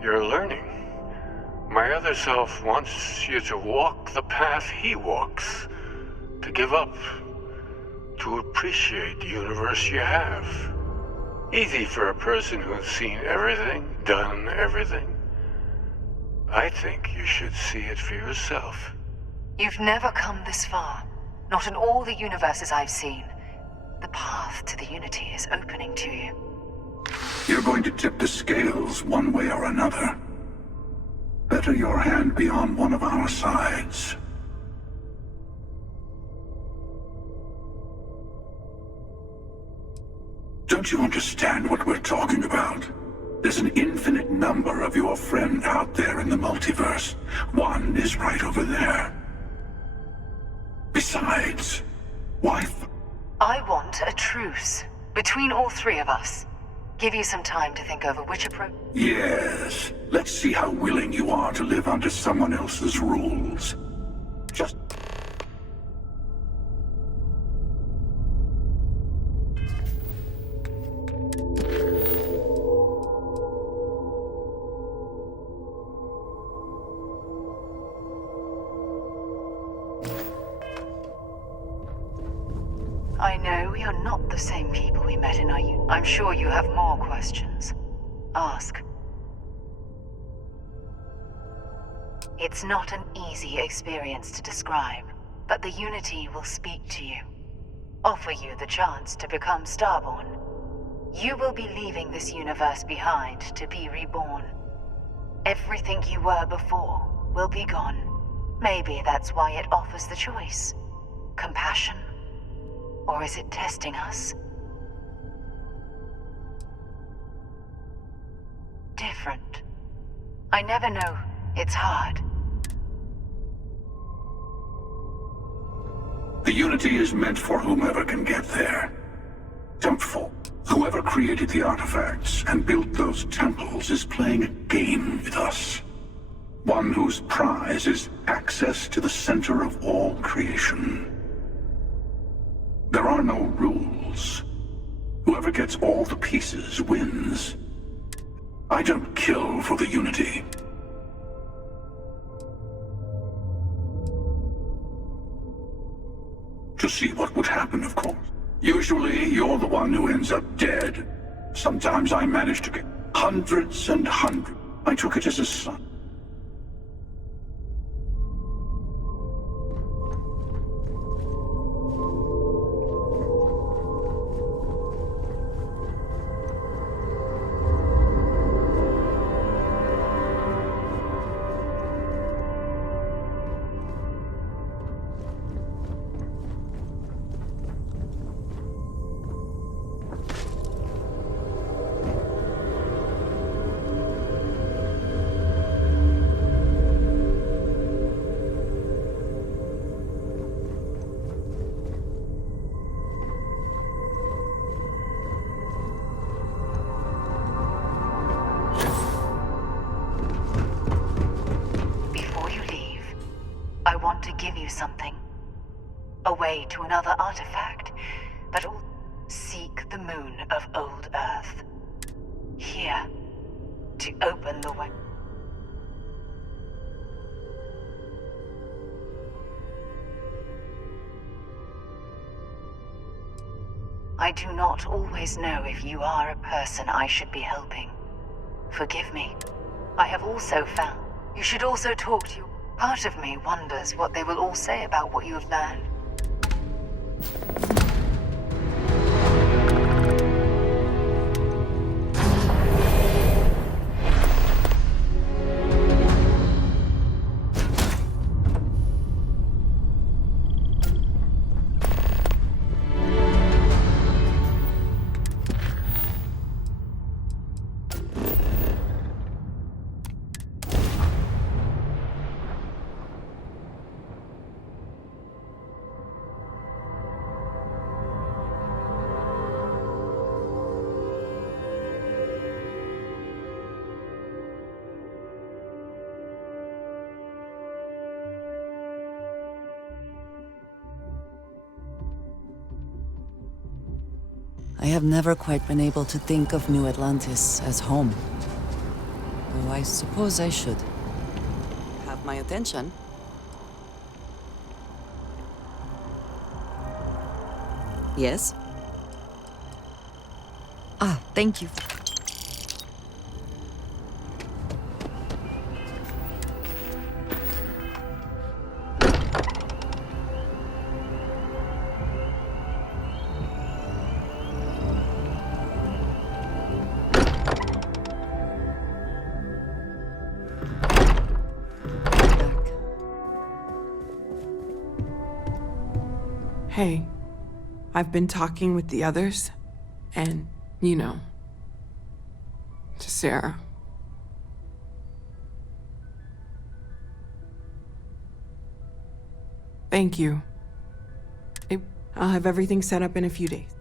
You're learning. My other self wants you to walk the path he walks. To give up. To appreciate the universe you have. Easy for a person who's seen everything, done everything. I think you should see it for yourself. You've never come this far. Not in all the universes I've seen. The path to the Unity is opening to you. You're going to tip the scales one way or another. Better your hand be on one of our sides. Don't you understand what we're talking about? There's an infinite number of your friend out there in the multiverse. One is right over there. Besides, I want a truce between all three of us. Give you some time to think over which approach. Yes. Let's see how willing you are to live under someone else's rules. Just... I know we are not the same people we met in our I'm sure you have more questions. Ask. It's not an easy experience to describe, but the Unity will speak to you. Offer you the chance to become Starborn. You will be leaving this universe behind to be reborn. Everything you were before will be gone. Maybe that's why it offers the choice. Compassion? Or is it testing us? Different. I never know. It's hard. The Unity is meant for whomever can get there. Temple. Whoever created the artifacts and built those temples is playing a game with us. One whose prize is access to the center of all creation. There are no rules. Whoever gets all the pieces wins. I don't kill for the Unity. To see what would happen, of course. Usually, you're the one who ends up dead. Sometimes I manage to get hundreds and hundreds. I took it as a son. give you something. A way to another artifact, but also seek the moon of old Earth. Here, to open the way. I do not always know if you are a person I should be helping. Forgive me. I have also found you should also talk to you. Part of me wonders what they will all say about what you have learned. I have never quite been able to think of New Atlantis as home. Though I suppose I should. Have my attention. Yes? Ah, thank you. Hey, I've been talking with the others, and, you know, to Sarah. Thank you. I'll have everything set up in a few days.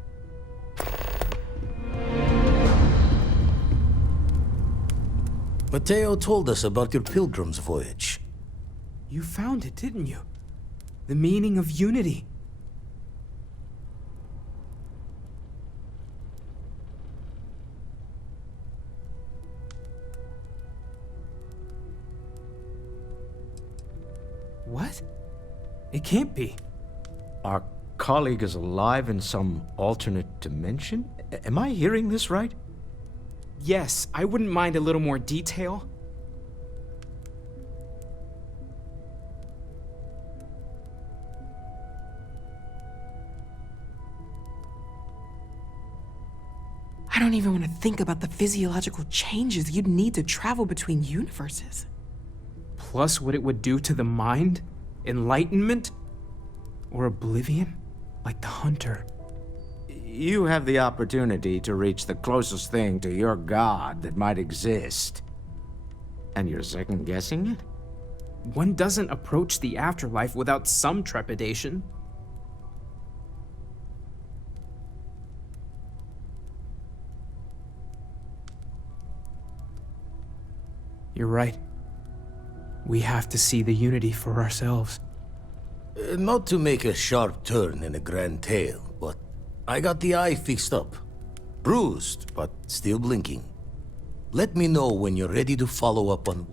Mateo told us about your pilgrim's voyage. You found it, didn't you? The meaning of unity. What? It can't be. Our colleague is alive in some alternate dimension? Am I hearing this right? Yes, I wouldn't mind a little more detail. I don't even want to think about the physiological changes you'd need to travel between universes. Plus what it would do to the mind? Enlightenment? Or oblivion? Like the Hunter. You have the opportunity to reach the closest thing to your god that might exist. And you're second-guessing it? One doesn't approach the afterlife without some trepidation. You're right. We have to see the unity for ourselves. Not to make a sharp turn in a grand tale, but I got the eye fixed up. Bruised, but still blinking. Let me know when you're ready to follow up on...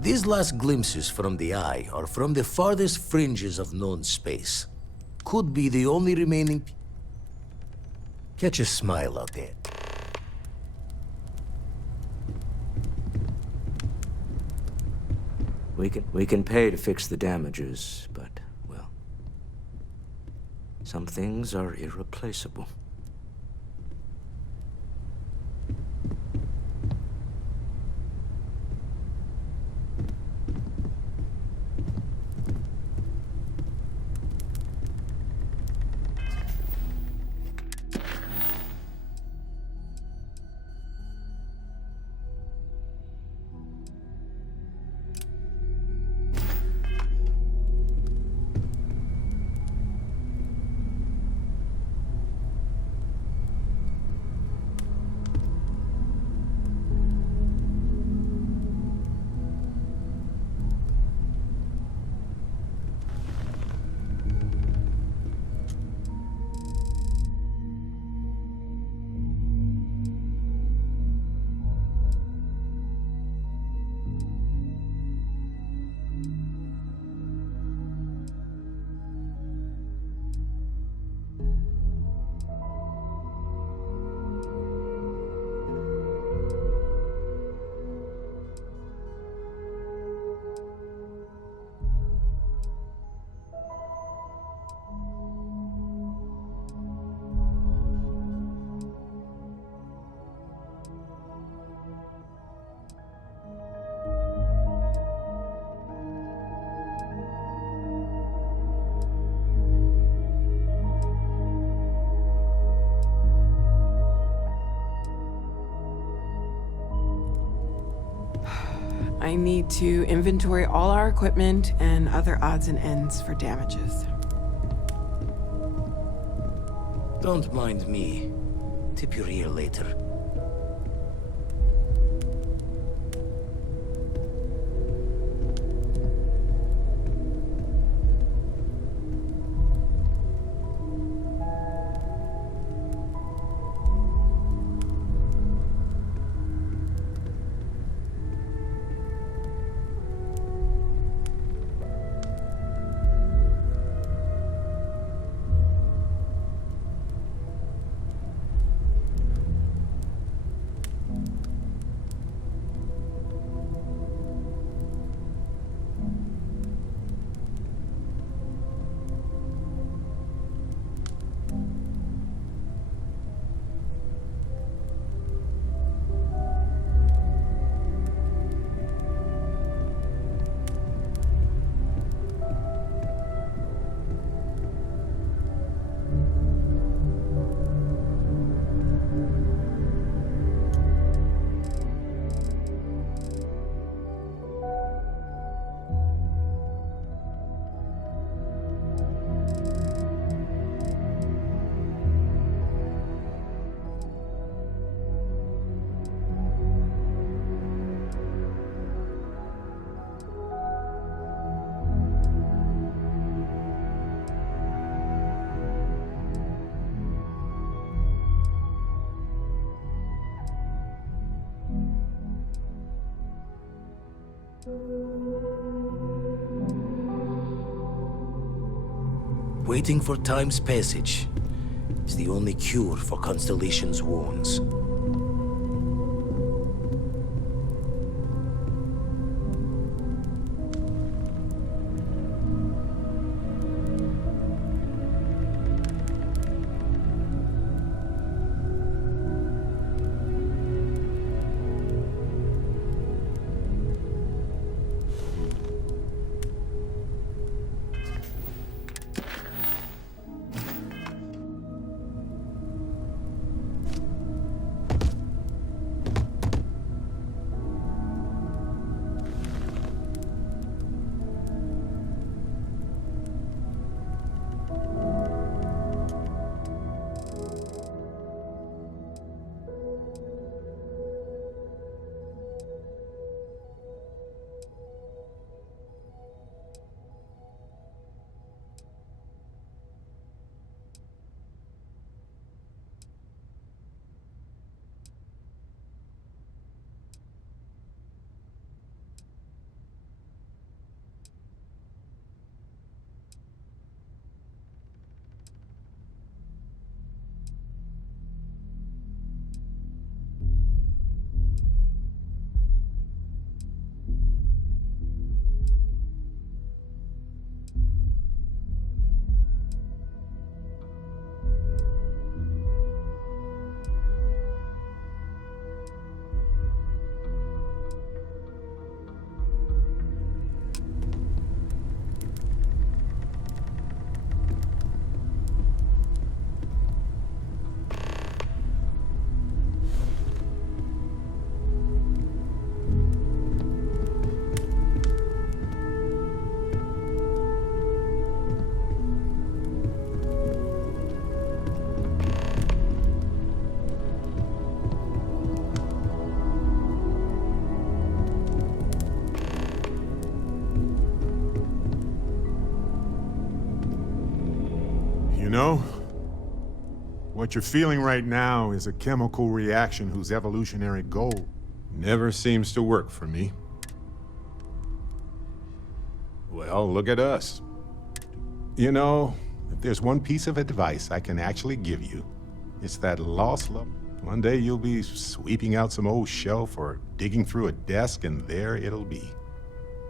These last glimpses from the eye are from the farthest fringes of known space. Could be the only remaining... Catch a smile out there. We can pay to fix the damages, but, well, some things are irreplaceable. I need to inventory all our equipment and other odds and ends for damages. Don't mind me. Tip your ear later. Waiting for time's passage is the only cure for Constellation's wounds. You know, what you're feeling right now is a chemical reaction whose evolutionary goal never seems to work for me. Well, look at us. You know, if there's one piece of advice I can actually give you, it's that lost love. One day you'll be sweeping out some old shelf or digging through a desk, and there it'll be.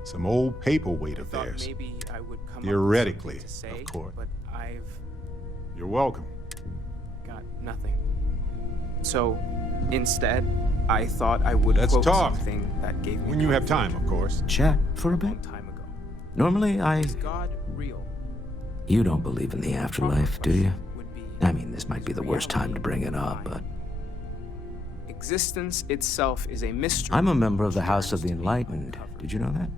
Some old paperweight of theirs. Maybe I would come Theoretically, up with something to say, of course. But I've You're welcome. got nothing. So, instead, I thought I would Let's quote talk. something that gave me When you have comfort time, of course. Chat for a bit? time ago. Normally, Is God real? You don't believe in the afterlife, do you? I mean, this might be the worst time to bring it up, but existence itself is a mystery. I'm a member of the House of the Enlightened. Did you know that?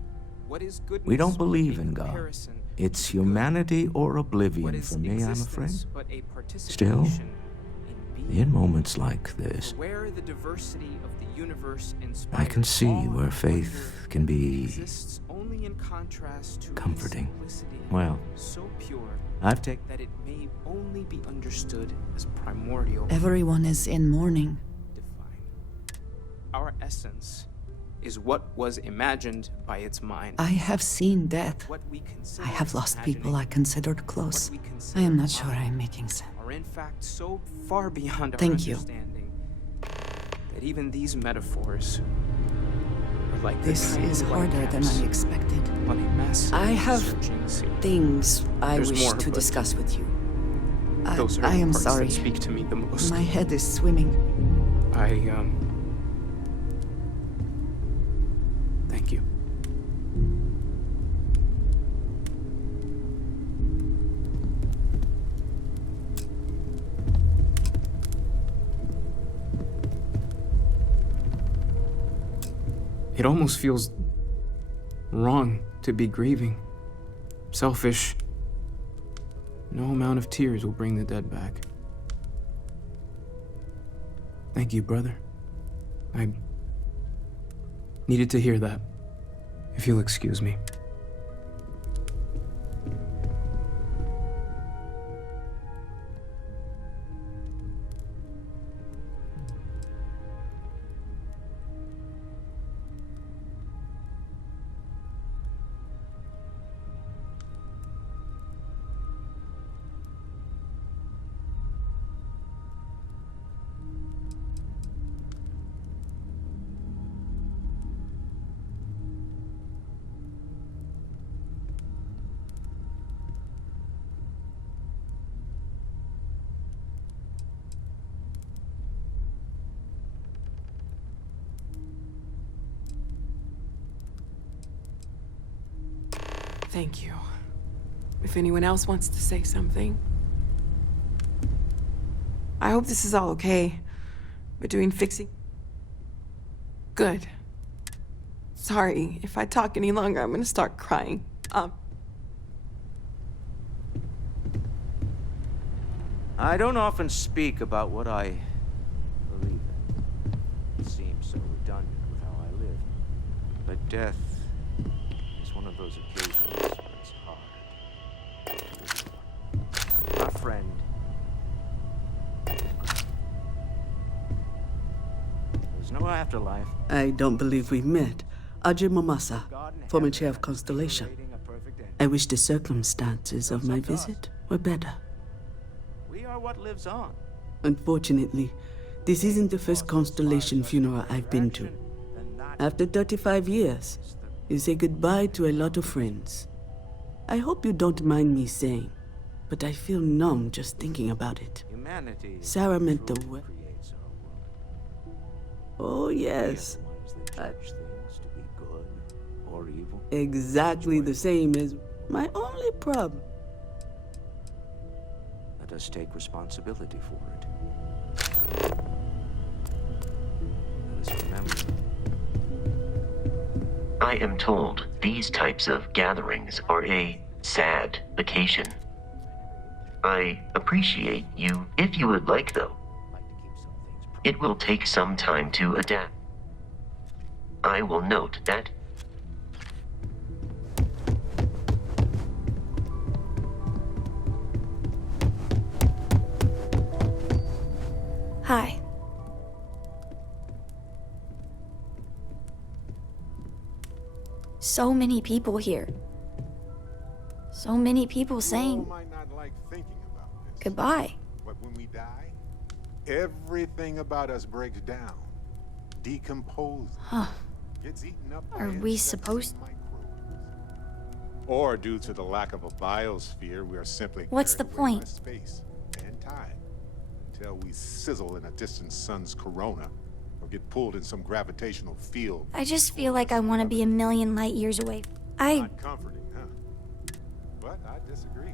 What is goodness? We don't believe in God. It's humanity or oblivion for me, I'm afraid. Still, in moments like this, Where the diversity of the universe I can see where faith can be only in contrast to comforting. simplicity Well, so pure I've taken that it may only be understood as primordial. Everyone is in mourning. Our essence is what was imagined by its mind. I have seen death. What we consider I have lost people I considered close. I am not sure I'm making sense. are in fact so far beyond our Thank you. understanding that even these metaphors are like the This tiny is white harder than caps I expected. on a massive I have searching sea. things I There's wish more, to but discuss with you. Those are I the am parts sorry. that speak to me the most. My head is swimming. Thank you. It almost feels wrong to be grieving. Selfish. No amount of tears will bring the dead back. Thank you, brother. I needed to hear that. If you'll excuse me. Thank you. If anyone else wants to say something. I hope this is all okay. We're doing fixing. Good. Sorry, if I talk any longer, I'm gonna start crying. I don't often speak about what I believe in. It seems so redundant with how I live. But death is one of those occasions when it's hard. My friend. There's no afterlife. I don't believe we've met. Ajay Mamasa, former chair of Constellation. I wish the circumstances of my visit were better. We are what lives on. Unfortunately, this isn't the first Constellation funeral I've been to. After 35 years, you say goodbye to a lot of friends. I hope you don't mind me saying, but I feel numb just thinking about it. Sarah meant the world. Oh, yes. Or evil. Exactly the same as my only problem. Let us take responsibility for it. Let us remember. I am told these types of gatherings are a sad occasion. I appreciate you if you would like, though. It will take some time to adapt. I will note that. Hi. So many people here. So many people saying goodbye. But when we die, everything about us breaks down, decomposes, gets eaten up by Are we supposed? or due to the lack of a biosphere, we are simply What's the carried away by point? space and time until we sizzle in a distant sun's corona or get pulled in some gravitational field. I just feel like I want to be a million light years away. Not comforting, huh? But I disagree.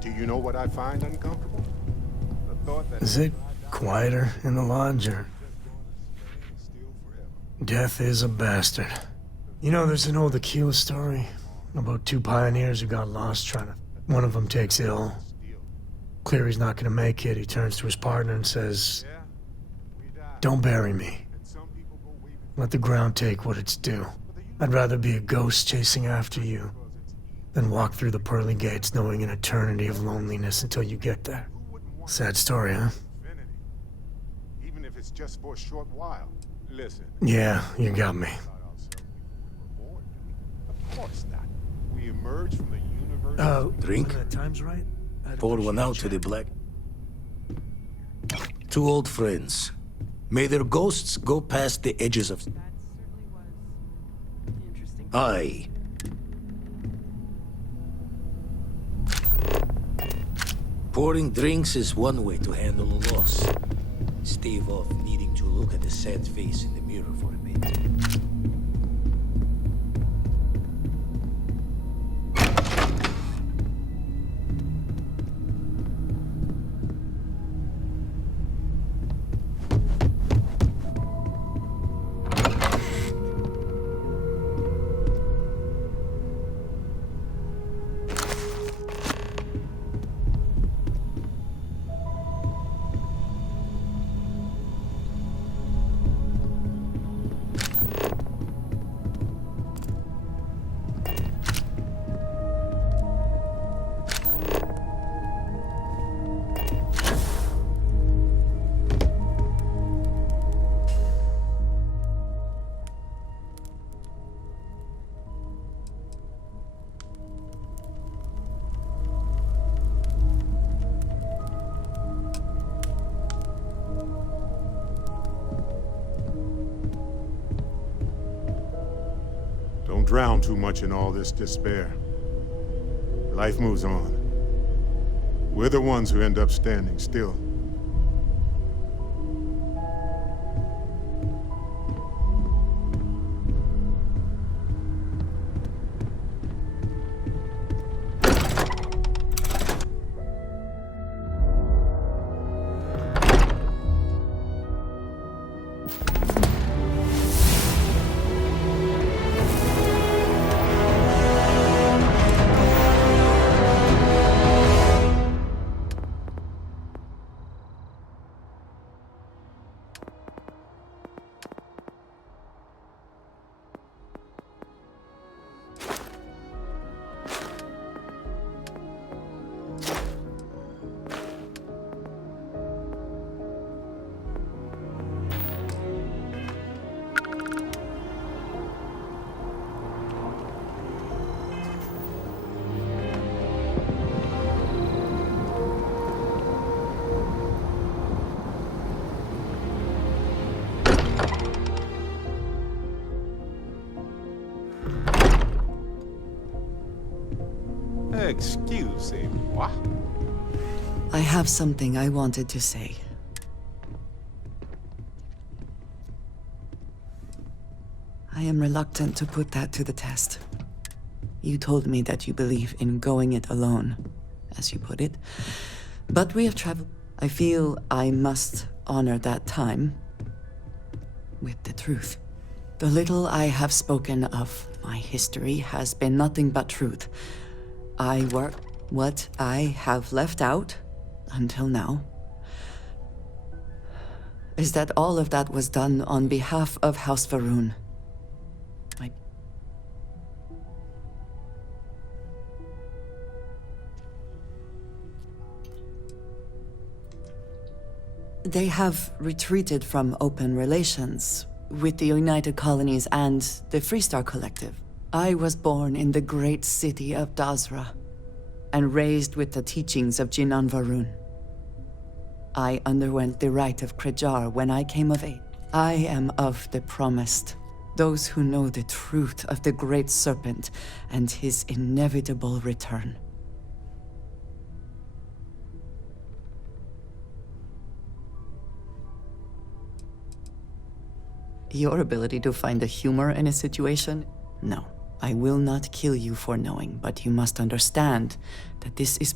Do you know what I find uncomfortable? The thought that Is it quieter in the lodge, or Death is a bastard. You know, there's an old Aquila story about two pioneers who got lost trying to... One of them takes ill. Clear he's not gonna make it. He turns to his partner and says, "Don't bury me. Let the ground take what it's due. I'd rather be a ghost chasing after you than walk through the pearly gates knowing an eternity of loneliness until you get there." Sad story, huh? Even if it's just for a short while. Listen. Yeah, you got me. Of course not. We emerge from the universe. Drink? Time's right. Pour one out to the black. Two old friends. May their ghosts go past the edges of... Aye. Pouring drinks is one way to handle a loss. Stave off needing to look at the sad face in the mirror for a bit. Don't drown too much in all this despair. Life moves on. We're the ones who end up standing still. Excusez-moi. I have something I wanted to say. I am reluctant to put that to the test. You told me that you believe in going it alone, as you put it. But we have traveled. I feel I must honor that time with the truth. The little I have spoken of my history has been nothing but truth. What I have left out, until now, is that all of that was done on behalf of House Va'ruun. They have retreated from open relations with the United Colonies and the Freestar Collective. I was born in the great city of Dazra and raised with the teachings of Jinan Va'ruun. I underwent the rite of Krejar when I came of age. I am of the promised, those who know the truth of the Great Serpent and his inevitable return. Your ability to find the humor in a situation? No. I will not kill you for knowing, but you must understand that this is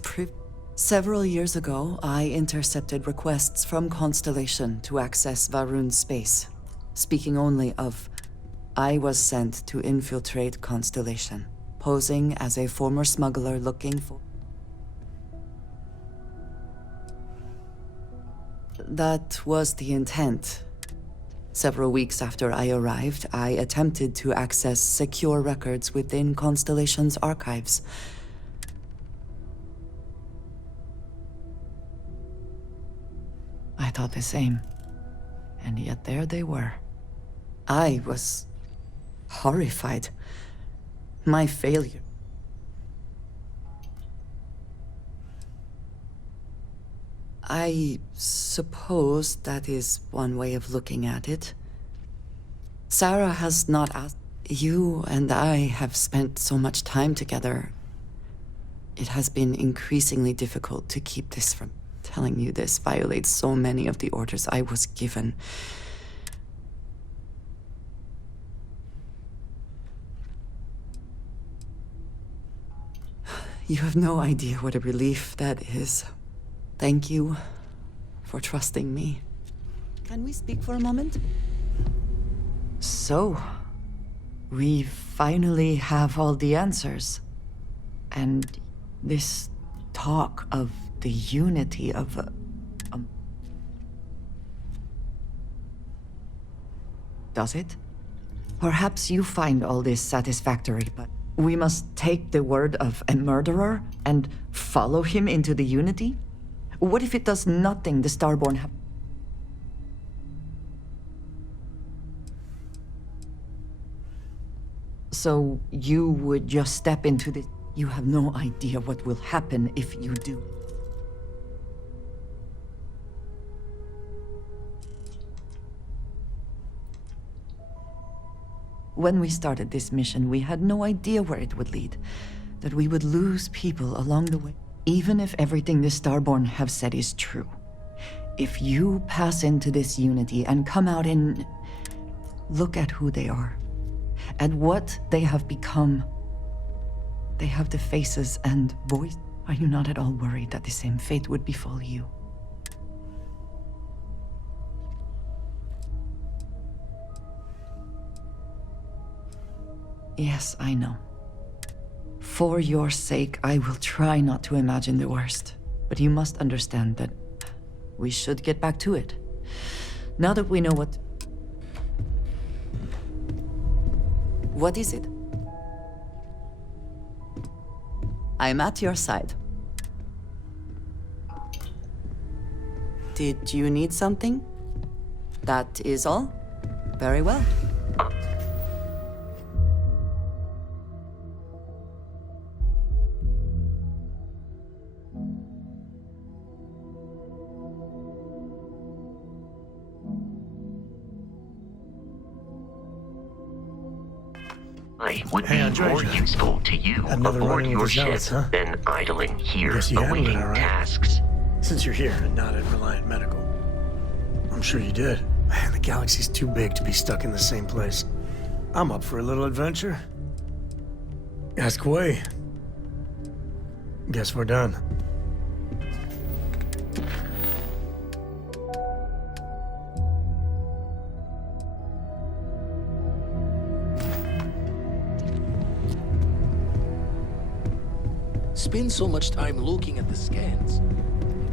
Several years ago, I intercepted requests from Constellation to access Va'ruun's space. Speaking only of, I was sent to infiltrate Constellation, posing as a former smuggler looking for... That was the intent. Several weeks after I arrived, I attempted to access secure records within Constellation's archives. I thought the same. And yet there they were. I was horrified. My failure. I suppose that is one way of looking at it. Sarah has not asked. You and I have spent so much time together. It has been increasingly difficult to keep this from... Telling you this violates so many of the orders I was given. You have no idea what a relief that is. Thank you for trusting me. Can we speak for a moment? So, we finally have all the answers. And this talk of the unity of does it? Perhaps you find all this satisfactory, but we must take the word of a murderer and follow him into the unity? What if it does nothing the Starborn have? So you would just step into the... You have no idea what will happen if you do. When we started this mission, we had no idea where it would lead. That we would lose people along the way. Even if everything the Starborn have said is true. If you pass into this unity and come out in... Look at who they are. And what they have become. They have the faces and voice. Are you not at all worried that the same fate would befall you? Yes, I know. For your sake, I will try not to imagine the worst. But you must understand that we should get back to it. Now that we know what... What is it? I'm at your side. Did you need something? That is all? Very well. I would be more useful to you Another aboard running your with the ship zealots, huh? than idling here Guess you handled awaiting it, all right. tasks. Since you're here and not at Reliant Medical. I'm sure you did. Man, the galaxy's too big to be stuck in the same place. I'm up for a little adventure. Ask away. Guess we're done. Spend so much time looking at the scans.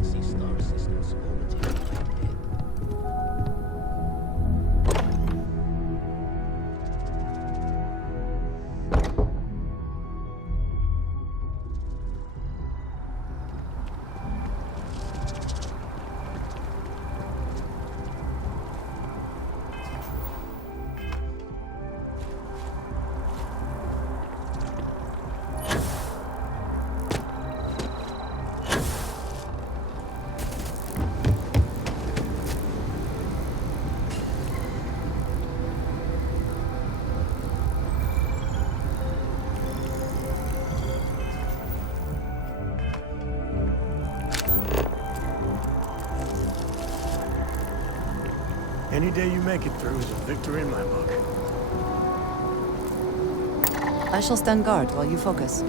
See star systems momentarily ahead. Any day you make it through is a victory in my book. I shall stand guard while you focus.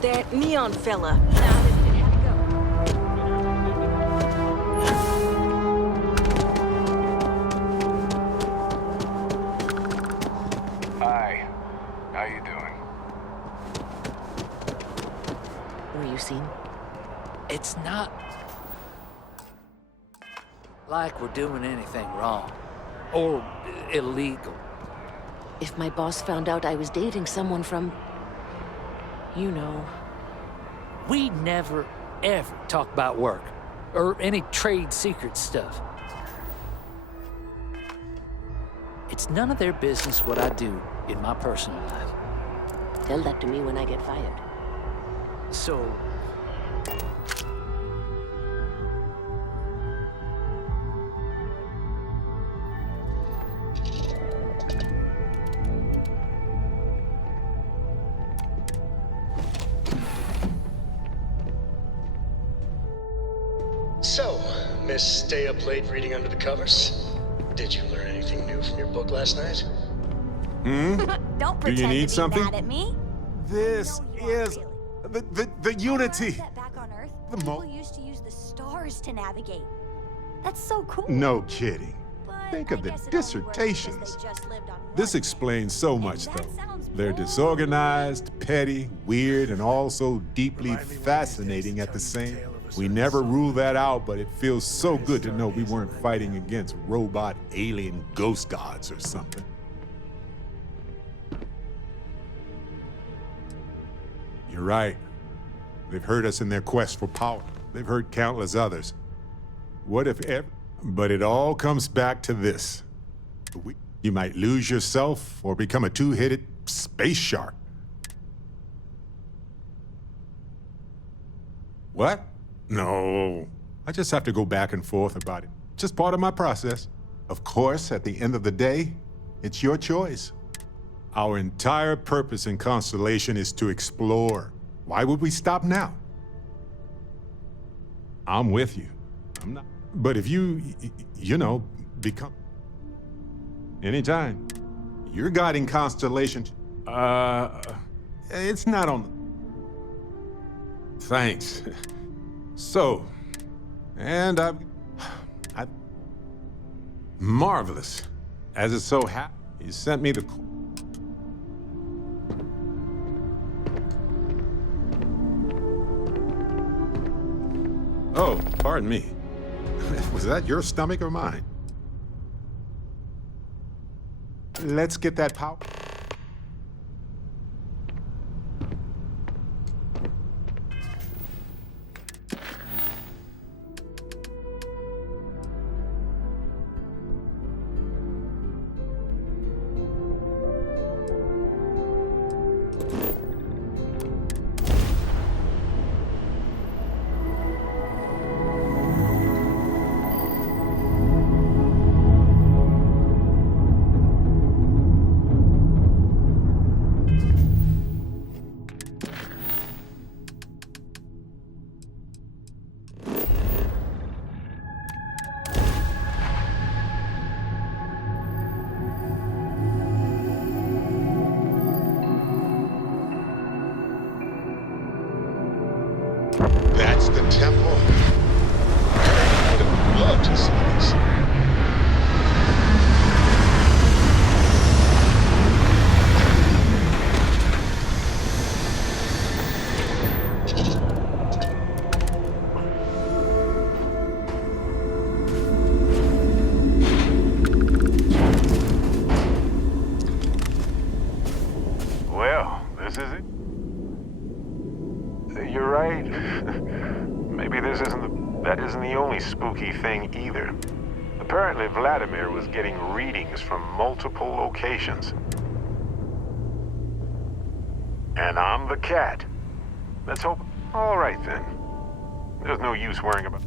That neon fella. Hi. How you doing? Were you seen? It's not like we're doing anything wrong or illegal. If my boss found out I was dating someone from... you know... We never, ever talk about work or any trade secret stuff. It's none of their business what I do in my personal life. Tell that to me when I get fired. So... So, Miss Stay Up Late reading under the covers? Did you learn anything new from your book last night? Do Don't pretend you need to be something? mad at me. This is the unity. Back on Earth, The people used to use the stars to navigate. That's so cool. No kidding. Think of the guess it only works dissertations. because they just lived on This explains so much, though. They're disorganized, petty, weird, and also deeply fascinating at the same. We never rule that out, but it feels so good to know we weren't fighting against robot alien ghost gods or something. You're right. They've heard us in their quest for power. They've heard countless others. What if ever... But it all comes back to this. You might lose yourself or become a two-headed space shark. What? No. I just have to go back and forth about it. Just part of my process. Of course, at the end of the day, it's your choice. Our entire purpose in Constellation is to explore. Why would we stop now? I'm with you. I'm not. But if you know, become... Anytime. You're guiding Constellation. It's not on... Thanks. So, and I've... Marvelous. As it so happened, you sent me the... Oh, pardon me. Was that your stomach or mine? Let's get that power. That's the temple. I would have loved to see this. Well, this is it. You're right. Maybe that isn't the only spooky thing either. Apparently Vladimir was getting readings from multiple locations. And I'm the cat. Let's hope... All right, then. There's no use worrying about...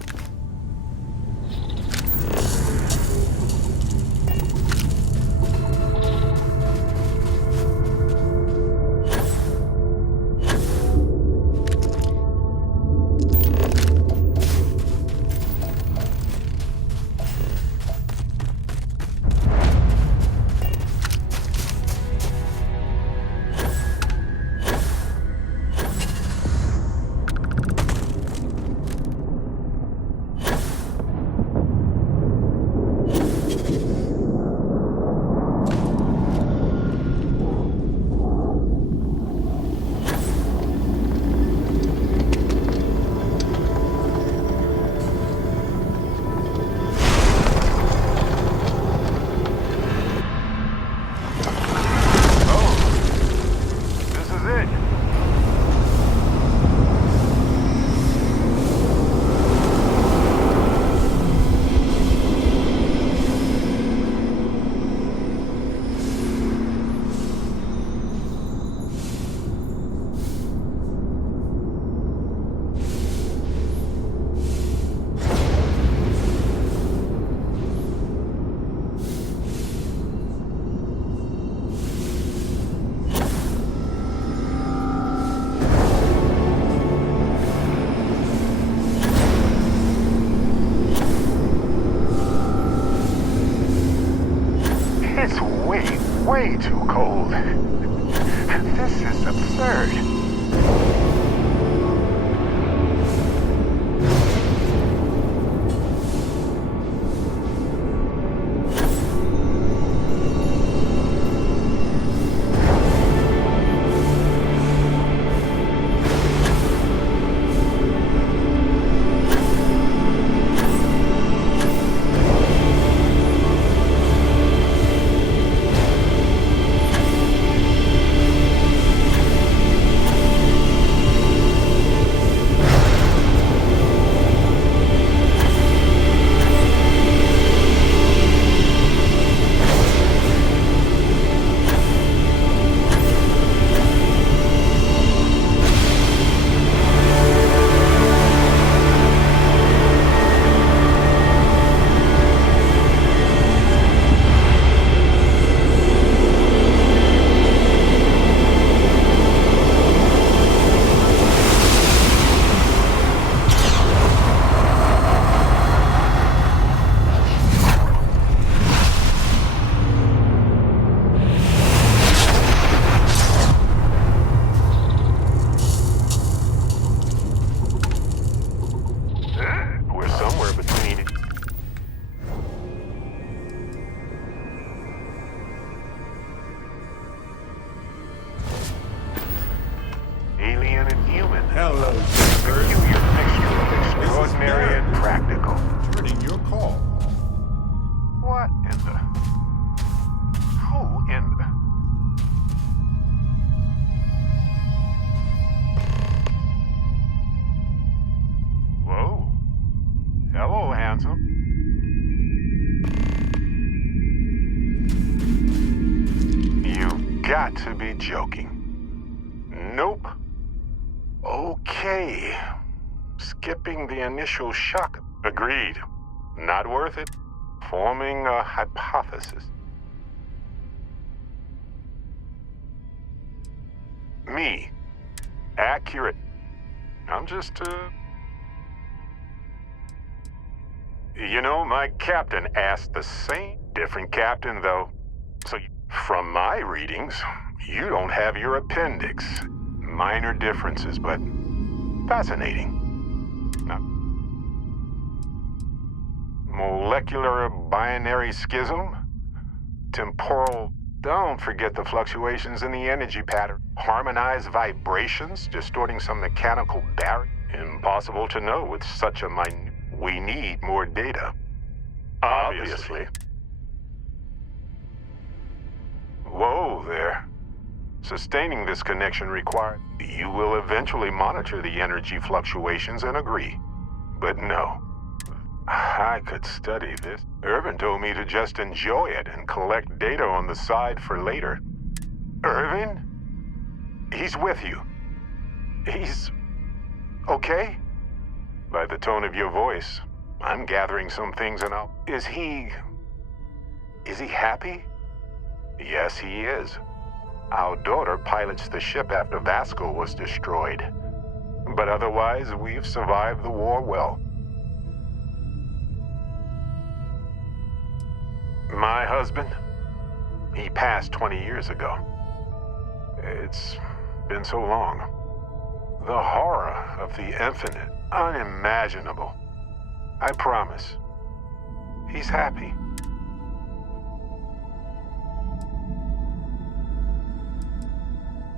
cold. This is absurd. We're somewhere between... alien and human. Hello, Peculiar mixture of extraordinary and practical. Turning your call. What in the... Who in the... Whoa. Hello, handsome. You got to be joking. Nope. Okay. Skipping the initial shock. Agreed. Not worth it. Forming a hypothesis. Me. Accurate. I'm just, You know, my captain asked the same. Different captain, though. So, from my readings, you don't have your appendix. Minor differences, but fascinating. Now, molecular binary schism? Temporal... Don't forget the fluctuations in the energy pattern. Harmonized vibrations, distorting some mechanical barrier. Impossible to know with such a minute... We need more data. Obviously. Whoa there. Sustaining this connection requires... You will eventually monitor the energy fluctuations and agree. But no. I could study this. Irvin told me to just enjoy it and collect data on the side for later. Irvin? He's with you. He's... okay? By the tone of your voice, I'm gathering some things and I'll... Is he happy? Yes, he is. Our daughter pilots the ship after Vasco was destroyed. But otherwise, we've survived the war well. My husband? He passed 20 years ago. It's been so long. The horror of the infinite, unimaginable. I promise. He's happy.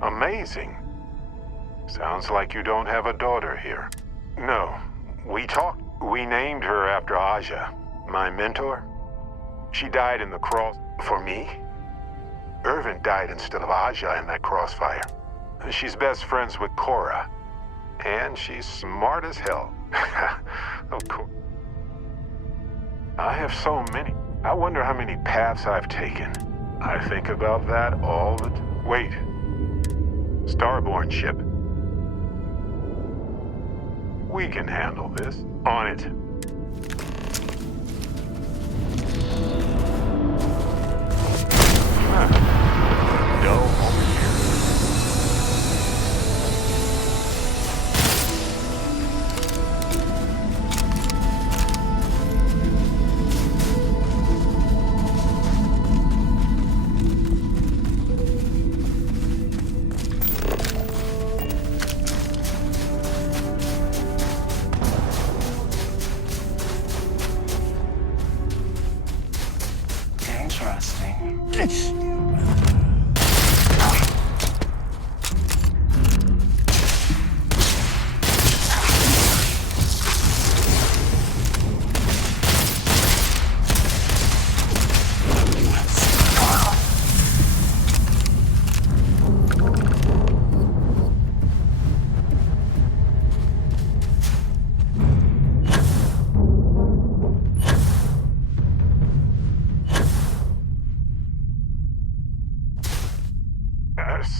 Amazing. Sounds like you don't have a daughter here. No, we talked. We named her after Aja, my mentor. She died in the cross... For me? Irvin died instead of Aja in that crossfire. She's best friends with Cora. And she's smart as hell. Of course. I have so many. I wonder how many paths I've taken. I think about that all the time. Wait. Starborn ship. We can handle this. On it. No, over here.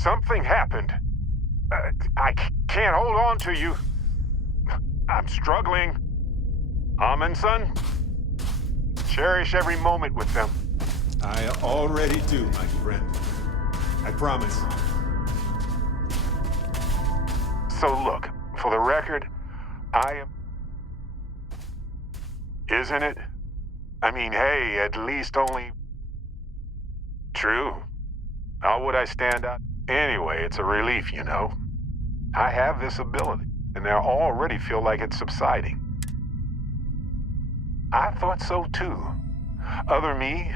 Something happened. I can't hold on to you. I'm struggling. Amundsen, cherish every moment with them. I already do, my friend. I promise. So look, for the record, I am... Isn't it? I mean, hey, at least only... True. How would I stand out? Anyway, it's a relief, you know. I have this ability, and I already feel like it's subsiding. I thought so too. Other me?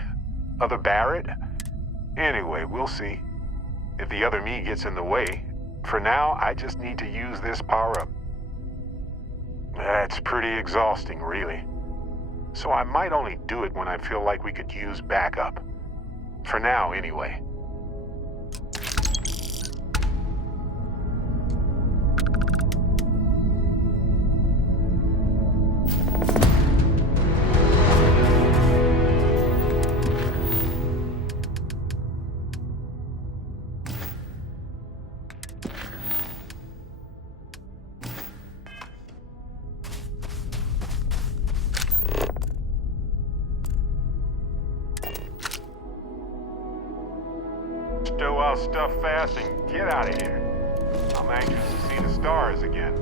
Other Barrett? Anyway, we'll see. If the other me gets in the way, for now, I just need to use this power-up. That's pretty exhausting, really. So I might only do it when I feel like we could use backup. For now, anyway. Stow our stuff fast and get out of here. I'm anxious to see the stars again.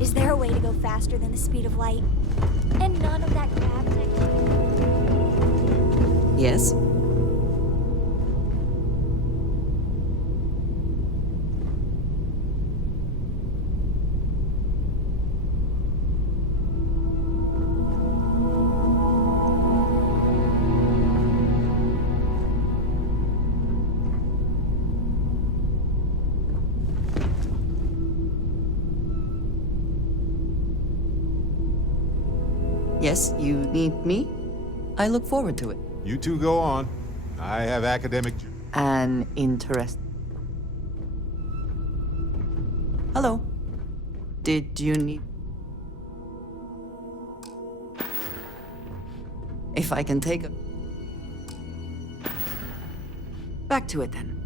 Is there a way to go faster than the speed of light? And none of that crap technology? Yes? Yes, you need me? I look forward to it. You two go on. I have academic... An interest. Hello. Did you need... If I can take a... Back to it then.